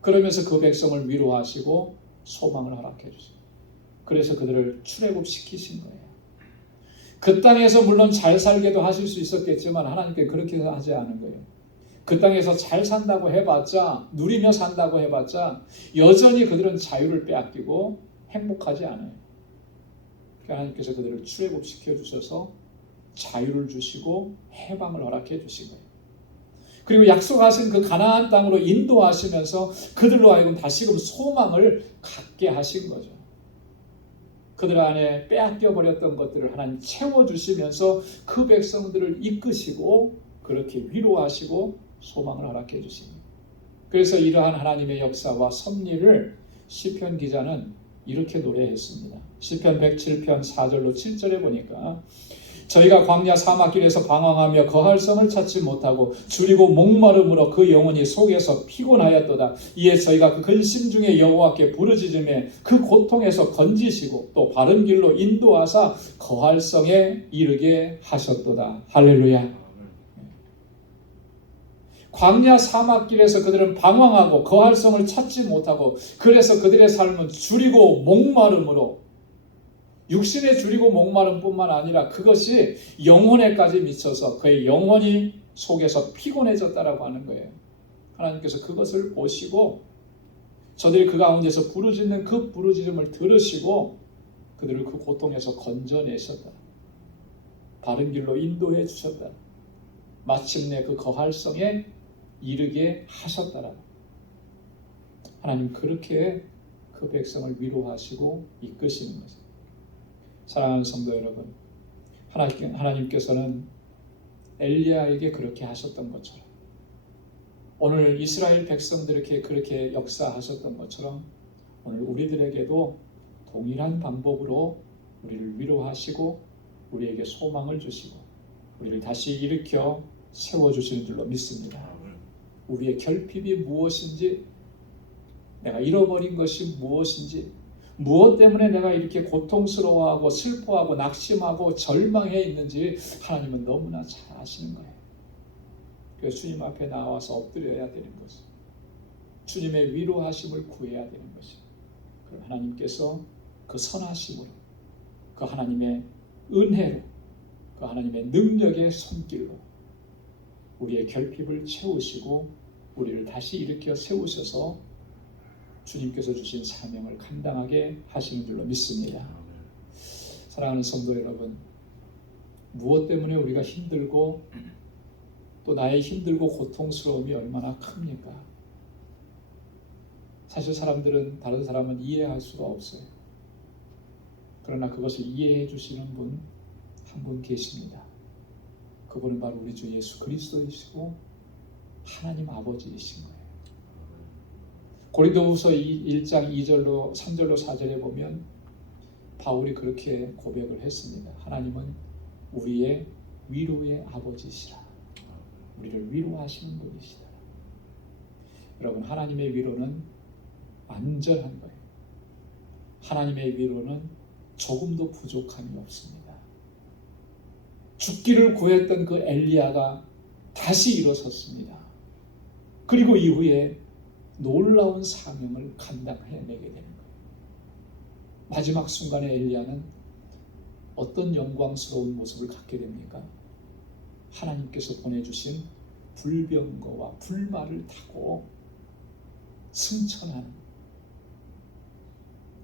그러면서 그 백성을 위로하시고 소망을 허락해 주세요. 그래서 그들을 출애굽시키신 거예요. 그 땅에서 물론 잘 살게도 하실 수 있었겠지만 하나님께 그렇게 하지 않은 거예요. 그 땅에서 잘 산다고 해봤자, 누리며 산다고 해봤자 여전히 그들은 자유를 빼앗기고 행복하지 않아요. 하나님께서 그들을 출애굽시켜 주셔서 자유를 주시고 해방을 허락해 주신 거예요. 그리고 약속하신 그 가나안 땅으로 인도하시면서 그들로 하여금 다시금 소망을 갖게 하신 거죠. 그들 안에 빼앗겨 버렸던 것들을 하나님 채워주시면서 그 백성들을 이끄시고 그렇게 위로하시고 소망을 허락해 주십니다. 그래서 이러한 하나님의 역사와 섭리를 시편 기자는 이렇게 노래했습니다. 시편 107편 4절로 7절에 보니까 저희가 광야 사막길에서 방황하며 거할 성을 찾지 못하고 줄이고 목마름으로 그 영혼이 속에서 피곤하였도다. 이에 저희가 그 근심 중에 여호와께 부르짖음에 그 고통에서 건지시고 또 바른 길로 인도하사 거할 성에 이르게 하셨도다. 할렐루야. 광야 사막길에서 그들은 방황하고 거할 성을 찾지 못하고 그래서 그들의 삶은 줄이고 목마름으로 육신에 줄이고 목마름 뿐만 아니라 그것이 영혼에까지 미쳐서 그의 영혼이 속에서 피곤해졌다라고 하는 거예요. 하나님께서 그것을 보시고 저들이 그 가운데서 부르짖는 그 부르짖음을 들으시고 그들을 그 고통에서 건져내셨다. 바른 길로 인도해 주셨다. 마침내 그 거할성에 이르게 하셨다라. 하나님 그렇게 그 백성을 위로하시고 이끄시는 것입니다. 사랑하는 성도 여러분, 하나님께서는 엘리야에게 그렇게 하셨던 것처럼 오늘 이스라엘 백성들에게 그렇게 역사하셨던 것처럼 오늘 우리들에게도 동일한 방법으로 우리를 위로하시고 우리에게 소망을 주시고 우리를 다시 일으켜 세워주시는 줄로 믿습니다. 우리의 결핍이 무엇인지, 내가 잃어버린 것이 무엇인지, 무엇 때문에 내가 이렇게 고통스러워하고 슬퍼하고 낙심하고 절망해 있는지 하나님은 너무나 잘 아시는 거예요. 그래서 주님 앞에 나와서 엎드려야 되는 것이죠. 주님의 위로하심을 구해야 되는 것이죠. 그럼 하나님께서 그 선하심으로, 그 하나님의 은혜로, 그 하나님의 능력의 손길로 우리의 결핍을 채우시고 우리를 다시 일으켜 세우셔서 주님께서 주신 사명을 감당하게 하시는 줄로 믿습니다. 사랑하는 성도 여러분, 무엇 때문에 우리가 힘들고 또 나의 힘들고 고통스러움이 얼마나 큽니까? 사실 사람들은 다른 사람은 이해할 수가 없어요. 그러나 그것을 이해해 주시는 분 한 분 계십니다. 그분은 바로 우리 주 예수 그리스도이시고 하나님 아버지이신 거예요. 고린도후서 1장 2절로 3절로 4절에 보면 바울이 그렇게 고백을 했습니다. 하나님은 우리의 위로의 아버지시라. 우리를 위로하시는 분이시다. 여러분, 하나님의 위로는 완전한 거예요. 하나님의 위로는 조금도 부족함이 없습니다. 죽기를 구했던 그 엘리야가 다시 일어섰습니다. 그리고 이후에 놀라운 사명을 감당해내게 되는 거예요. 마지막 순간에 엘리야는 어떤 영광스러운 모습을 갖게 됩니까? 하나님께서 보내주신 불병거와 불말을 타고 승천하는,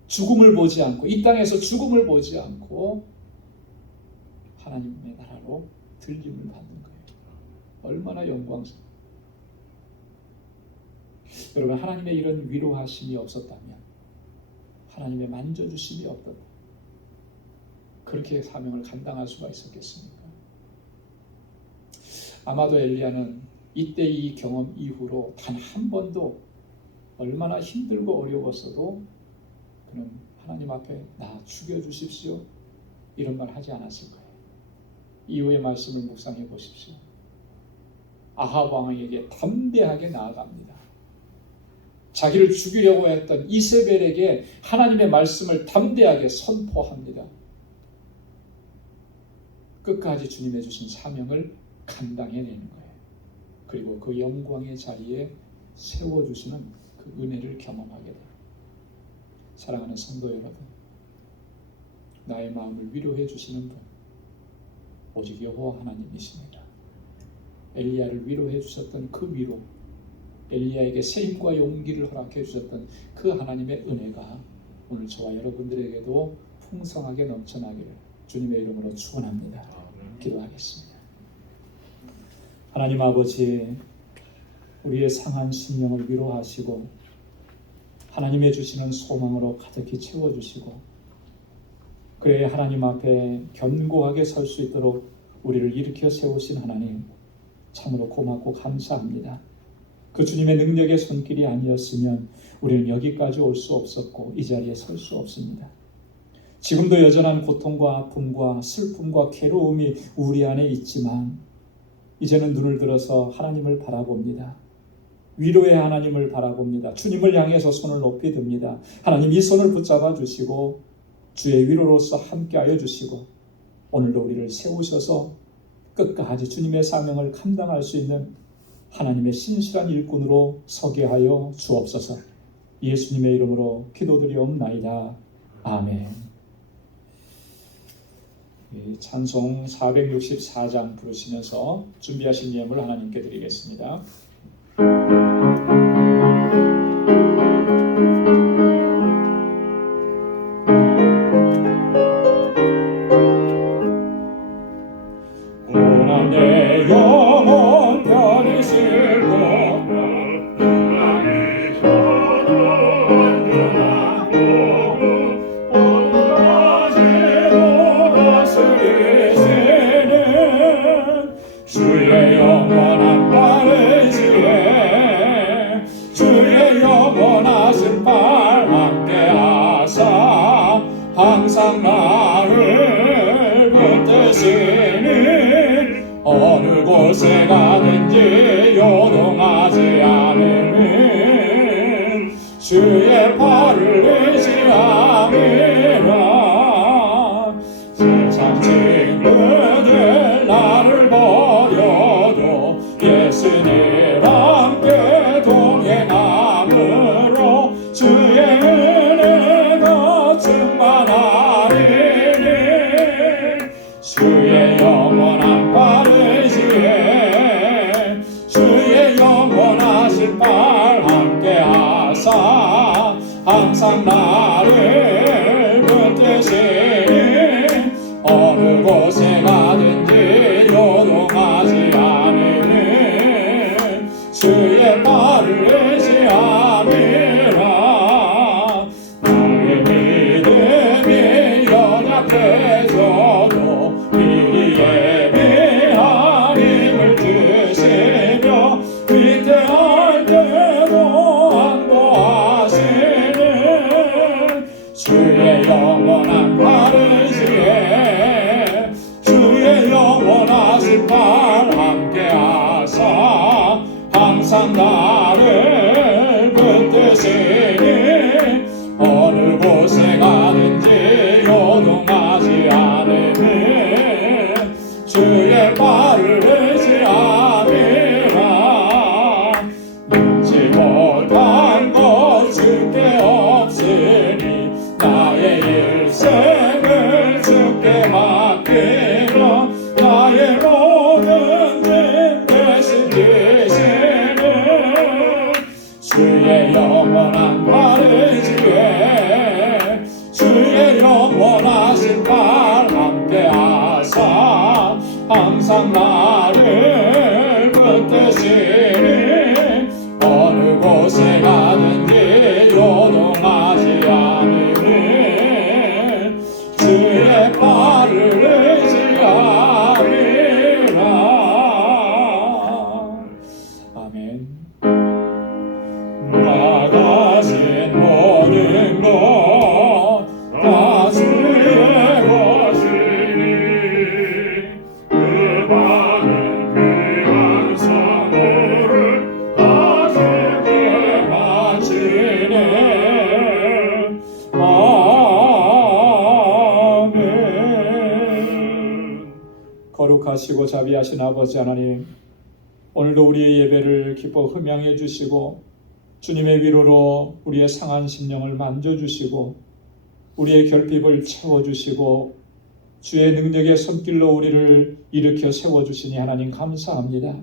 죽음을 보지 않고, 이 땅에서 죽음을 보지 않고 하나님의 나라로 들림을 받는 거예요. 얼마나 영광스러워요. 여러분, 하나님의 이런 위로하심이 없었다면, 하나님의 만져주심이 없었다면 그렇게 사명을 감당할 수가 있었겠습니까? 아마도 엘리야는 이때 이 경험 이후로 단 한 번도 얼마나 힘들고 어려웠어도 그는 하나님 앞에 나 죽여주십시오 이런 말 하지 않았을 거예요. 이후의 말씀을 묵상해 보십시오. 아합 왕에게 담대하게 나아갑니다. 자기를 죽이려고 했던 이세벨에게 하나님의 말씀을 담대하게 선포합니다. 끝까지 주님의 주신 사명을 감당해내는 거예요. 그리고 그 영광의 자리에 세워주시는 그 은혜를 경험하게 돼요. 사랑하는 성도 여러분, 나의 마음을 위로해 주시는 분 오직 여호와 하나님이십니다. 엘리야를 위로해 주셨던 그 위로, 엘리야에게 새 힘과 용기를 허락해 주셨던 그 하나님의 은혜가 오늘 저와 여러분들에게도 풍성하게 넘쳐나기를 주님의 이름으로 축원합니다. 기도하겠습니다. 하나님 아버지, 우리의 상한 심령을 위로하시고 하나님의 주시는 소망으로 가득히 채워주시고, 그래야 하나님 앞에 견고하게 설 수 있도록 우리를 일으켜 세우신 하나님, 참으로 고맙고 감사합니다. 그 주님의 능력의 손길이 아니었으면 우리는 여기까지 올 수 없었고 이 자리에 설 수 없습니다. 지금도 여전한 고통과 아픔과 슬픔과 괴로움이 우리 안에 있지만 이제는 눈을 들어서 하나님을 바라봅니다. 위로의 하나님을 바라봅니다. 주님을 향해서 손을 높이 듭니다. 하나님, 이 손을 붙잡아 주시고 주의 위로로서 함께하여 주시고 오늘도 우리를 세우셔서 끝까지 주님의 사명을 감당할 수 있는 하나님의 신실한 일꾼으로 서게 하여 주옵소서. 예수님의 이름으로 기도드리옵나이다. 아멘. 찬송 464장 부르시면서 준비하신 예물 하나님께 드리겠습니다. 고난 내 영혼 편히 싣고 땅이 서도 언제나 보고 온가지도 다스리시는 주의 영원한 빠르시에 주의 영원하신 발 함께하사 항상 나를 붙드시는 어느 곳에 가든지 요동하지 않으면 주의 팔을 의지함이라. 세상 친구들 나를 버려도 예수님 함께 동행함으로 주의 은혜가 충만하리니 주의 영원한 빠르시에 주의 영원하신 팔 함께하사 항상 나를 붙드시니 어느 곳에 가든지 요동하지 않으면 주의 팔을 의지함이라. 나의 믿음이 연약해져도 미리에 비한 힘을 주시며 위태할 때도 안보하시는 주의 영원한 팔으시에 주의 영원하신 팔 함께하사 항상 나를 붙드시니 어느 곳에 가든지 요동하지 않으면 주의 팔을 의지함이라. 눈치 못한 것 주께 없으니 나의 일생을 주께 맡기며 나의 모든 짐 대신 지시는 주의 영원한 팔으시에 주의 영원하신 팔 함께하사 항상 나를 붙드시니 어느 곳에 가든지 요동하지 않으면 주의 팔을 의지함이라. 아멘. 나가신 모든 것 다 주의 것이니 그 많은 귀한 선물을 다 주께 바치네. 아멘. 거룩하시고 자비하신 아버지 하나님, 오늘도 우리의 예배를 기뻐 흠양해 주시고 주님의 위로로 우리의 상한 심령을 만져주시고 우리의 결핍을 채워주시고 주의 능력의 손길로 우리를 일으켜 세워주시니 하나님 감사합니다.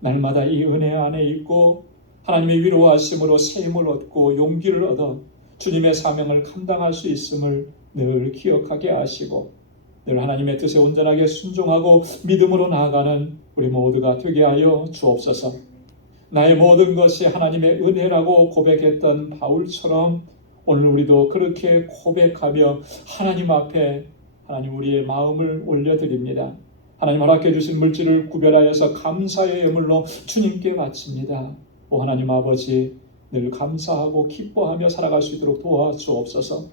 날마다 이 은혜 안에 있고 하나님의 위로하심으로 새 힘을 얻고 용기를 얻어 주님의 사명을 감당할 수 있음을 늘 기억하게 하시고 늘 하나님의 뜻에 온전하게 순종하고 믿음으로 나아가는 우리 모두가 되게 하여 주옵소서. 나의 모든 것이 하나님의 은혜라고 고백했던 바울처럼 오늘 우리도 그렇게 고백하며 하나님 앞에 하나님 우리의 마음을 올려드립니다. 하나님 허락해 주신 물질을 구별하여서 감사의 예물로 주님께 바칩니다. 오 하나님 아버지, 늘 감사하고 기뻐하며 살아갈 수 있도록 도와주옵소서.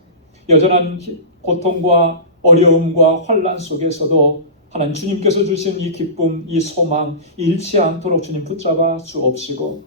여전한 고통과 어려움과 환난 속에서도 하나님 주님께서 주신 이 기쁨, 이 소망 잃지 않도록 주님 붙잡아 주옵시고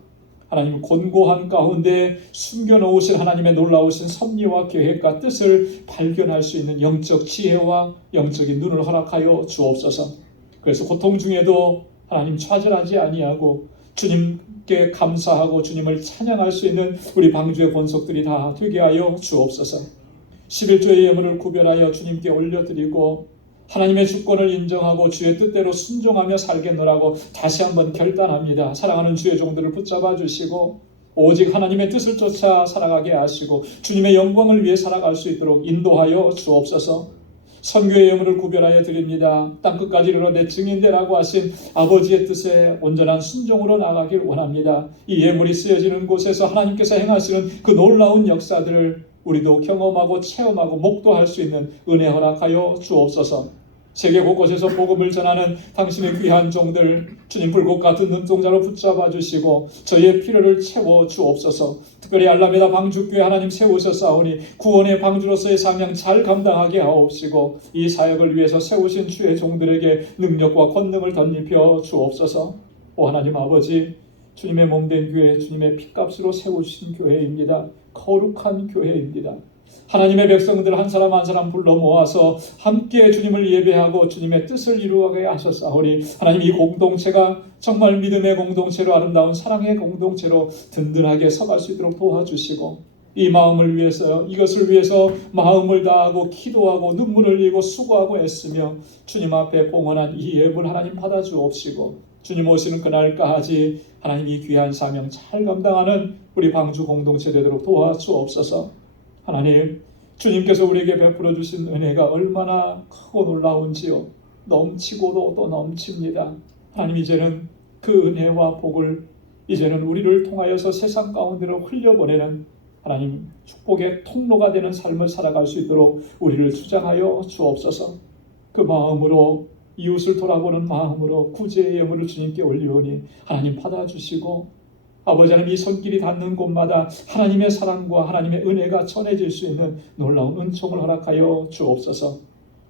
하나님 곤고한 가운데 숨겨놓으신 하나님의 놀라우신 섭리와 계획과 뜻을 발견할 수 있는 영적 지혜와 영적인 눈을 허락하여 주옵소서. 그래서 고통 중에도 하나님 좌절하지 아니하고 주님께 감사하고 주님을 찬양할 수 있는 우리 방주의 본속들이 다 되게 하여 주옵소서. 11조의 예물을 구별하여 주님께 올려드리고 하나님의 주권을 인정하고 주의 뜻대로 순종하며 살겠노라고 다시 한번 결단합니다. 사랑하는 주의 종들을 붙잡아 주시고 오직 하나님의 뜻을 쫓아 살아가게 하시고 주님의 영광을 위해 살아갈 수 있도록 인도하여 주옵소서. 선교의 예물을 구별하여 드립니다. 땅끝까지 이르러 내 증인되라고 하신 아버지의 뜻에 온전한 순종으로 나가길 원합니다. 이 예물이 쓰여지는 곳에서 하나님께서 행하시는 그 놀라운 역사들을 우리도 경험하고 체험하고 목도할 수 있는 은혜 허락하여 주옵소서. 세계 곳곳에서 복음을 전하는 당신의 귀한 종들 주님 불꽃 같은 눈동자로 붙잡아 주시고 저희의 필요를 채워 주옵소서. 특별히 알라메다 방주교회 하나님 세우셨사오니 구원의 방주로서의 사명 잘 감당하게 하옵시고 이 사역을 위해서 세우신 주의 종들에게 능력과 권능을 덧입혀 주옵소서. 오 하나님 아버지, 주님의 몸된 교회, 주님의 피값으로 세우신 교회입니다. 거룩한 교회입니다. 하나님의 백성들 한 사람 한 사람 불러 모아서 함께 주님을 예배하고 주님의 뜻을 이루게 하셨사오니 하나님 이 공동체가 정말 믿음의 공동체로 아름다운 사랑의 공동체로 든든하게 서갈 수 있도록 도와주시고 이 마음을 위해서 이것을 위해서 마음을 다하고 기도하고 눈물을 흘리고 수고하고 애쓰며 주님 앞에 봉헌한 이 예물 하나님 받아주옵시고 주님 오시는 그날까지 하나님 이 귀한 사명 잘 감당하는 우리 방주 공동체 되도록 도와주옵소서. 하나님, 주님께서 우리에게 베풀어 주신 은혜가 얼마나 크고 놀라운지요. 넘치고도 또 넘칩니다. 하나님 이제는 그 은혜와 복을 이제는 우리를 통하여서 세상 가운데로 흘려보내는 하나님 축복의 통로가 되는 삶을 살아갈 수 있도록 우리를 주장하여 주옵소서. 그 마음으로 이웃을 돌아보는 마음으로 구제의 예물을 주님께 올리오니 하나님 받아주시고 아버지 하나님 이 손길이 닿는 곳마다 하나님의 사랑과 하나님의 은혜가 전해질 수 있는 놀라운 은총을 허락하여 주옵소서.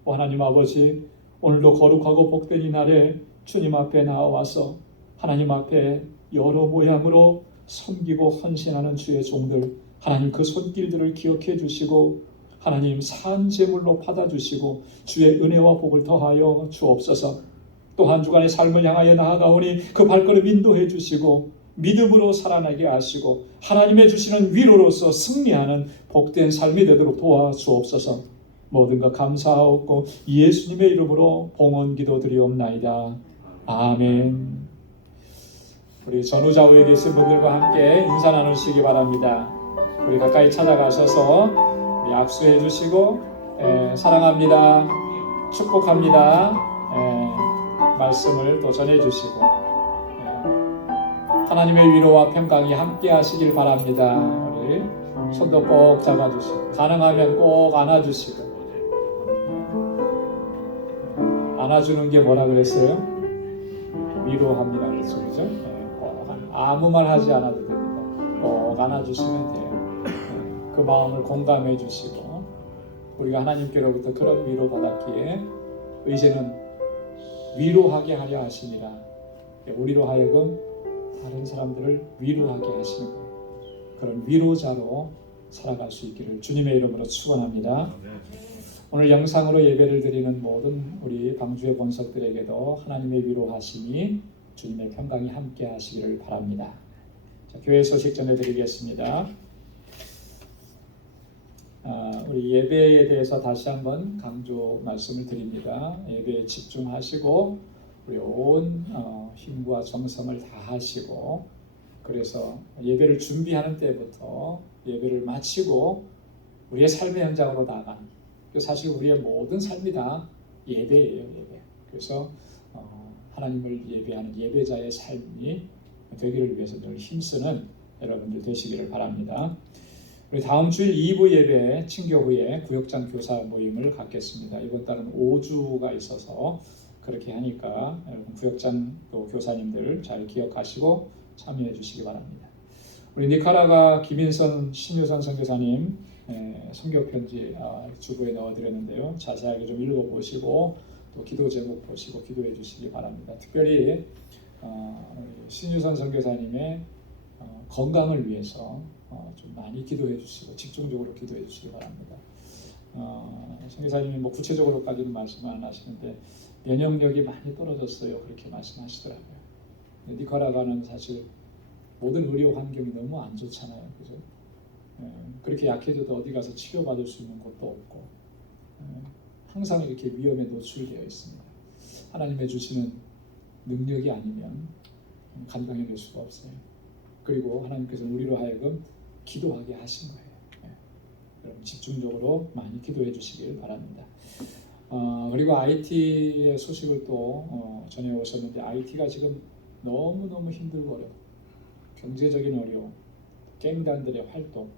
하나님 아버지, 오늘도 거룩하고 복된 이 날에 주님 앞에 나와서 하나님 앞에 여러 모양으로 섬기고 헌신하는 주의 종들 하나님 그 손길들을 기억해 주시고 하나님 산 제물로 받아주시고 주의 은혜와 복을 더하여 주옵소서. 또 한 주간의 삶을 향하여 나아가오니 그 발걸음 인도해 주시고 믿음으로 살아나게 하시고 하나님의 주시는 위로로서 승리하는 복된 삶이 되도록 도와주옵소서. 모든 것 감사하옵고 예수님의 이름으로 봉헌 기도드리옵나이다. 아멘. 우리 전후좌우에 계신 분들과 함께 인사 나누시기 바랍니다. 우리 가까이 찾아가셔서 우리 악수해 주시고 사랑합니다, 축복합니다 말씀을 또 전해 주시고 하나님의 위로와 평강이 함께 하시길 바랍니다. 우리 손도 꼭 잡아주시고 가능하면 꼭 안아주시고 안아주는 게 뭐라 그랬어요? 위로합니다 그랬죠, 그죠? 아무 말 하지 않아도 됩니다. 꼭 안아주시면 돼요. 그 마음을 공감해 주시고 우리가 하나님께로부터 그런 위로 받았기에 이제는 위로하게 하려 하심이라 우리로 하여금 다른 사람들을 위로하게 하시는 거예요. 그런 위로자로 살아갈 수 있기를 주님의 이름으로 축원합니다. 오늘 영상으로 예배를 드리는 모든 우리 방주의 본석들에게도 하나님의 위로하심이 주님의 평강이 함께 하시기를 바랍니다. 자, 교회 소식 전해드리겠습니다. 우리 예배에 대해서 다시 한번 강조 말씀을 드립니다. 예배에 집중하시고 우리 온 힘과 정성을 다하시고, 그래서 예배를 준비하는 때부터 예배를 마치고 우리의 삶의 현장으로 나가는, 사실 우리의 모든 삶이 다 예배예요. 예배. 그래서 하나님을 예배하는 예배자의 삶이 되기를 위해서 늘 힘쓰는 여러분들 되시기를 바랍니다. 우리 다음 주일 2부 예배 친교 후에 구역장 교사 모임을 갖겠습니다. 이번 달은 5주가 있어서 그렇게 하니까 여러분 구역장 또 교사님들 잘 기억하시고 참여해 주시기 바랍니다. 우리 니카라과 김인선 신유선 선교사님 선교 편지 주부에 넣어드렸는데요. 자세하게 좀 읽어보시고 또 기도 제목 보시고 기도해 주시기 바랍니다. 특별히 신유선 선교사님의 건강을 위해서 좀 많이 기도해 주시고 집중적으로 기도해 주시기 바랍니다. 선교사님이 뭐 구체적으로까지는 말씀 안 하시는데 면역력이 많이 떨어졌어요, 그렇게 말씀하시더라고요. 니카라과는 사실 모든 의료 환경이 너무 안 좋잖아요, 그죠? 그렇게 약해져도 어디 가서 치료받을 수 있는 곳도 없고 항상 이렇게 위험에 노출되어 있습니다. 하나님의 주시는 능력이 아니면 감당해낼 수가 없어요. 그리고 하나님께서 우리로 하여금 기도하게 하신 거예요. 여러분 집중적으로 많이 기도해 주시길 바랍니다. 그리고 IT의 소식을 또 전해오셨는데 IT가 지금 너무너무 힘들고 어려워. 경제적인 어려움, 갱단들의 활동,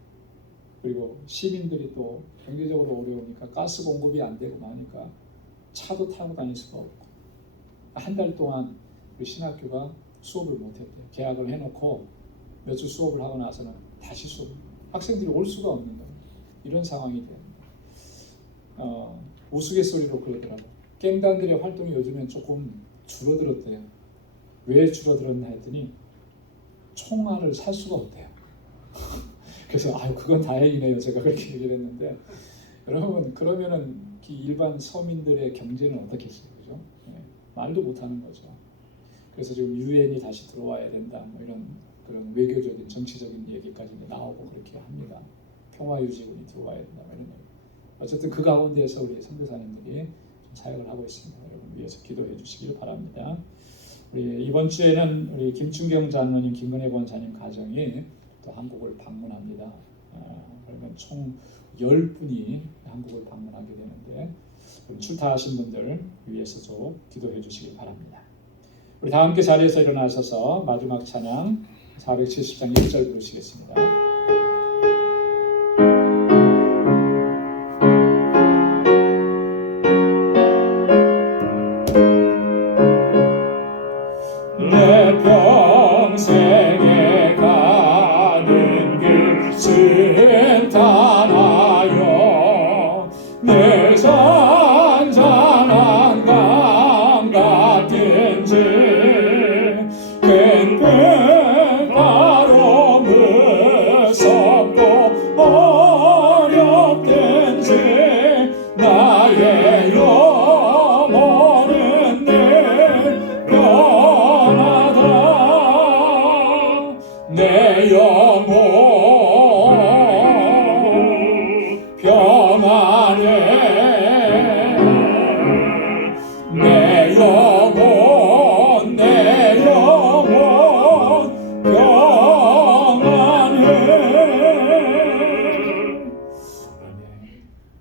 그리고 시민들이 또 경제적으로 어려우니까 가스 공급이 안 되고 나니까 차도 타고 다닐 수가 없고, 한 달 동안 우리 신학교가 수업을 못했대요. 계약을 해놓고 몇 주 수업을 하고 나서는 다시 수업, 학생들이 올 수가 없는 거예요. 이런 상황이 됩니다. 우스갯소리로 그러더라고요. 갱단들의 활동이 요즘엔 조금 줄어들었대요. 왜 줄어들었나 했더니 총알을 살 수가 없대요. 그래서 그건 다행이네요. 제가 그렇게 얘기를 했는데, 여러분 그러면은 일반 서민들의 경제는 어떻겠어요, 그죠? 말도 못하는 거죠. 그래서 지금 유엔이 다시 들어와야 된다, 뭐 이런 그런 외교적인 정치적인 얘기까지 나오고 그렇게 합니다. 평화유지군이 들어와야 된다, 뭐 이런 얘기. 어쨌든 그 가운데에서 우리 선교사님들이 좀 사역을 하고 있습니다. 여러분 위해서 기도해 주시길 바랍니다. 우리 이번 주에는 우리 김춘경 장로님, 김근혜 권사님 가정이 또 한국을 방문합니다. 그러면 총 10분이 한국을 방문하게 되는데, 출타하신 분들 위해서 좀 기도해 주시길 바랍니다. 우리 다 함께 자리에서 일어나셔서 마지막 찬양 470장 1절 부르시겠습니다. 내 평생에 가는 길 순탄하여 내 잔잔한 강 같은지 큰 바로 무섭고 어렵든지 나의 영혼은 늘 변하다. 내 영혼 변하네. 내 영혼 변하네.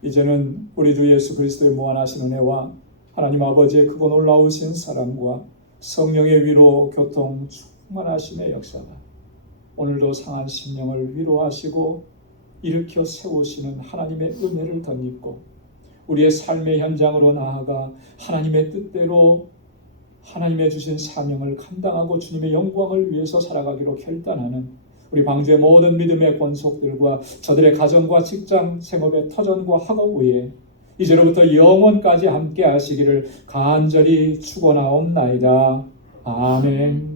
이제는 우리 주 예수 그리스도의 무한하신 은혜와 하나님 아버지의 크고 놀라우신 사랑과 성령의 위로 교통 충만하심의 역사가 오늘도 상한 심령을 위로하시고 일으켜 세우시는 하나님의 은혜를 덧입고 우리의 삶의 현장으로 나아가 하나님의 뜻대로 하나님의 주신 사명을 감당하고 주님의 영광을 위해서 살아가기로 결단하는 우리 방주의 모든 믿음의 권속들과 저들의 가정과 직장, 생업의 터전과 학업 위에 이제로부터 영원까지 함께 하시기를 간절히 축원하옵나이다. 아멘.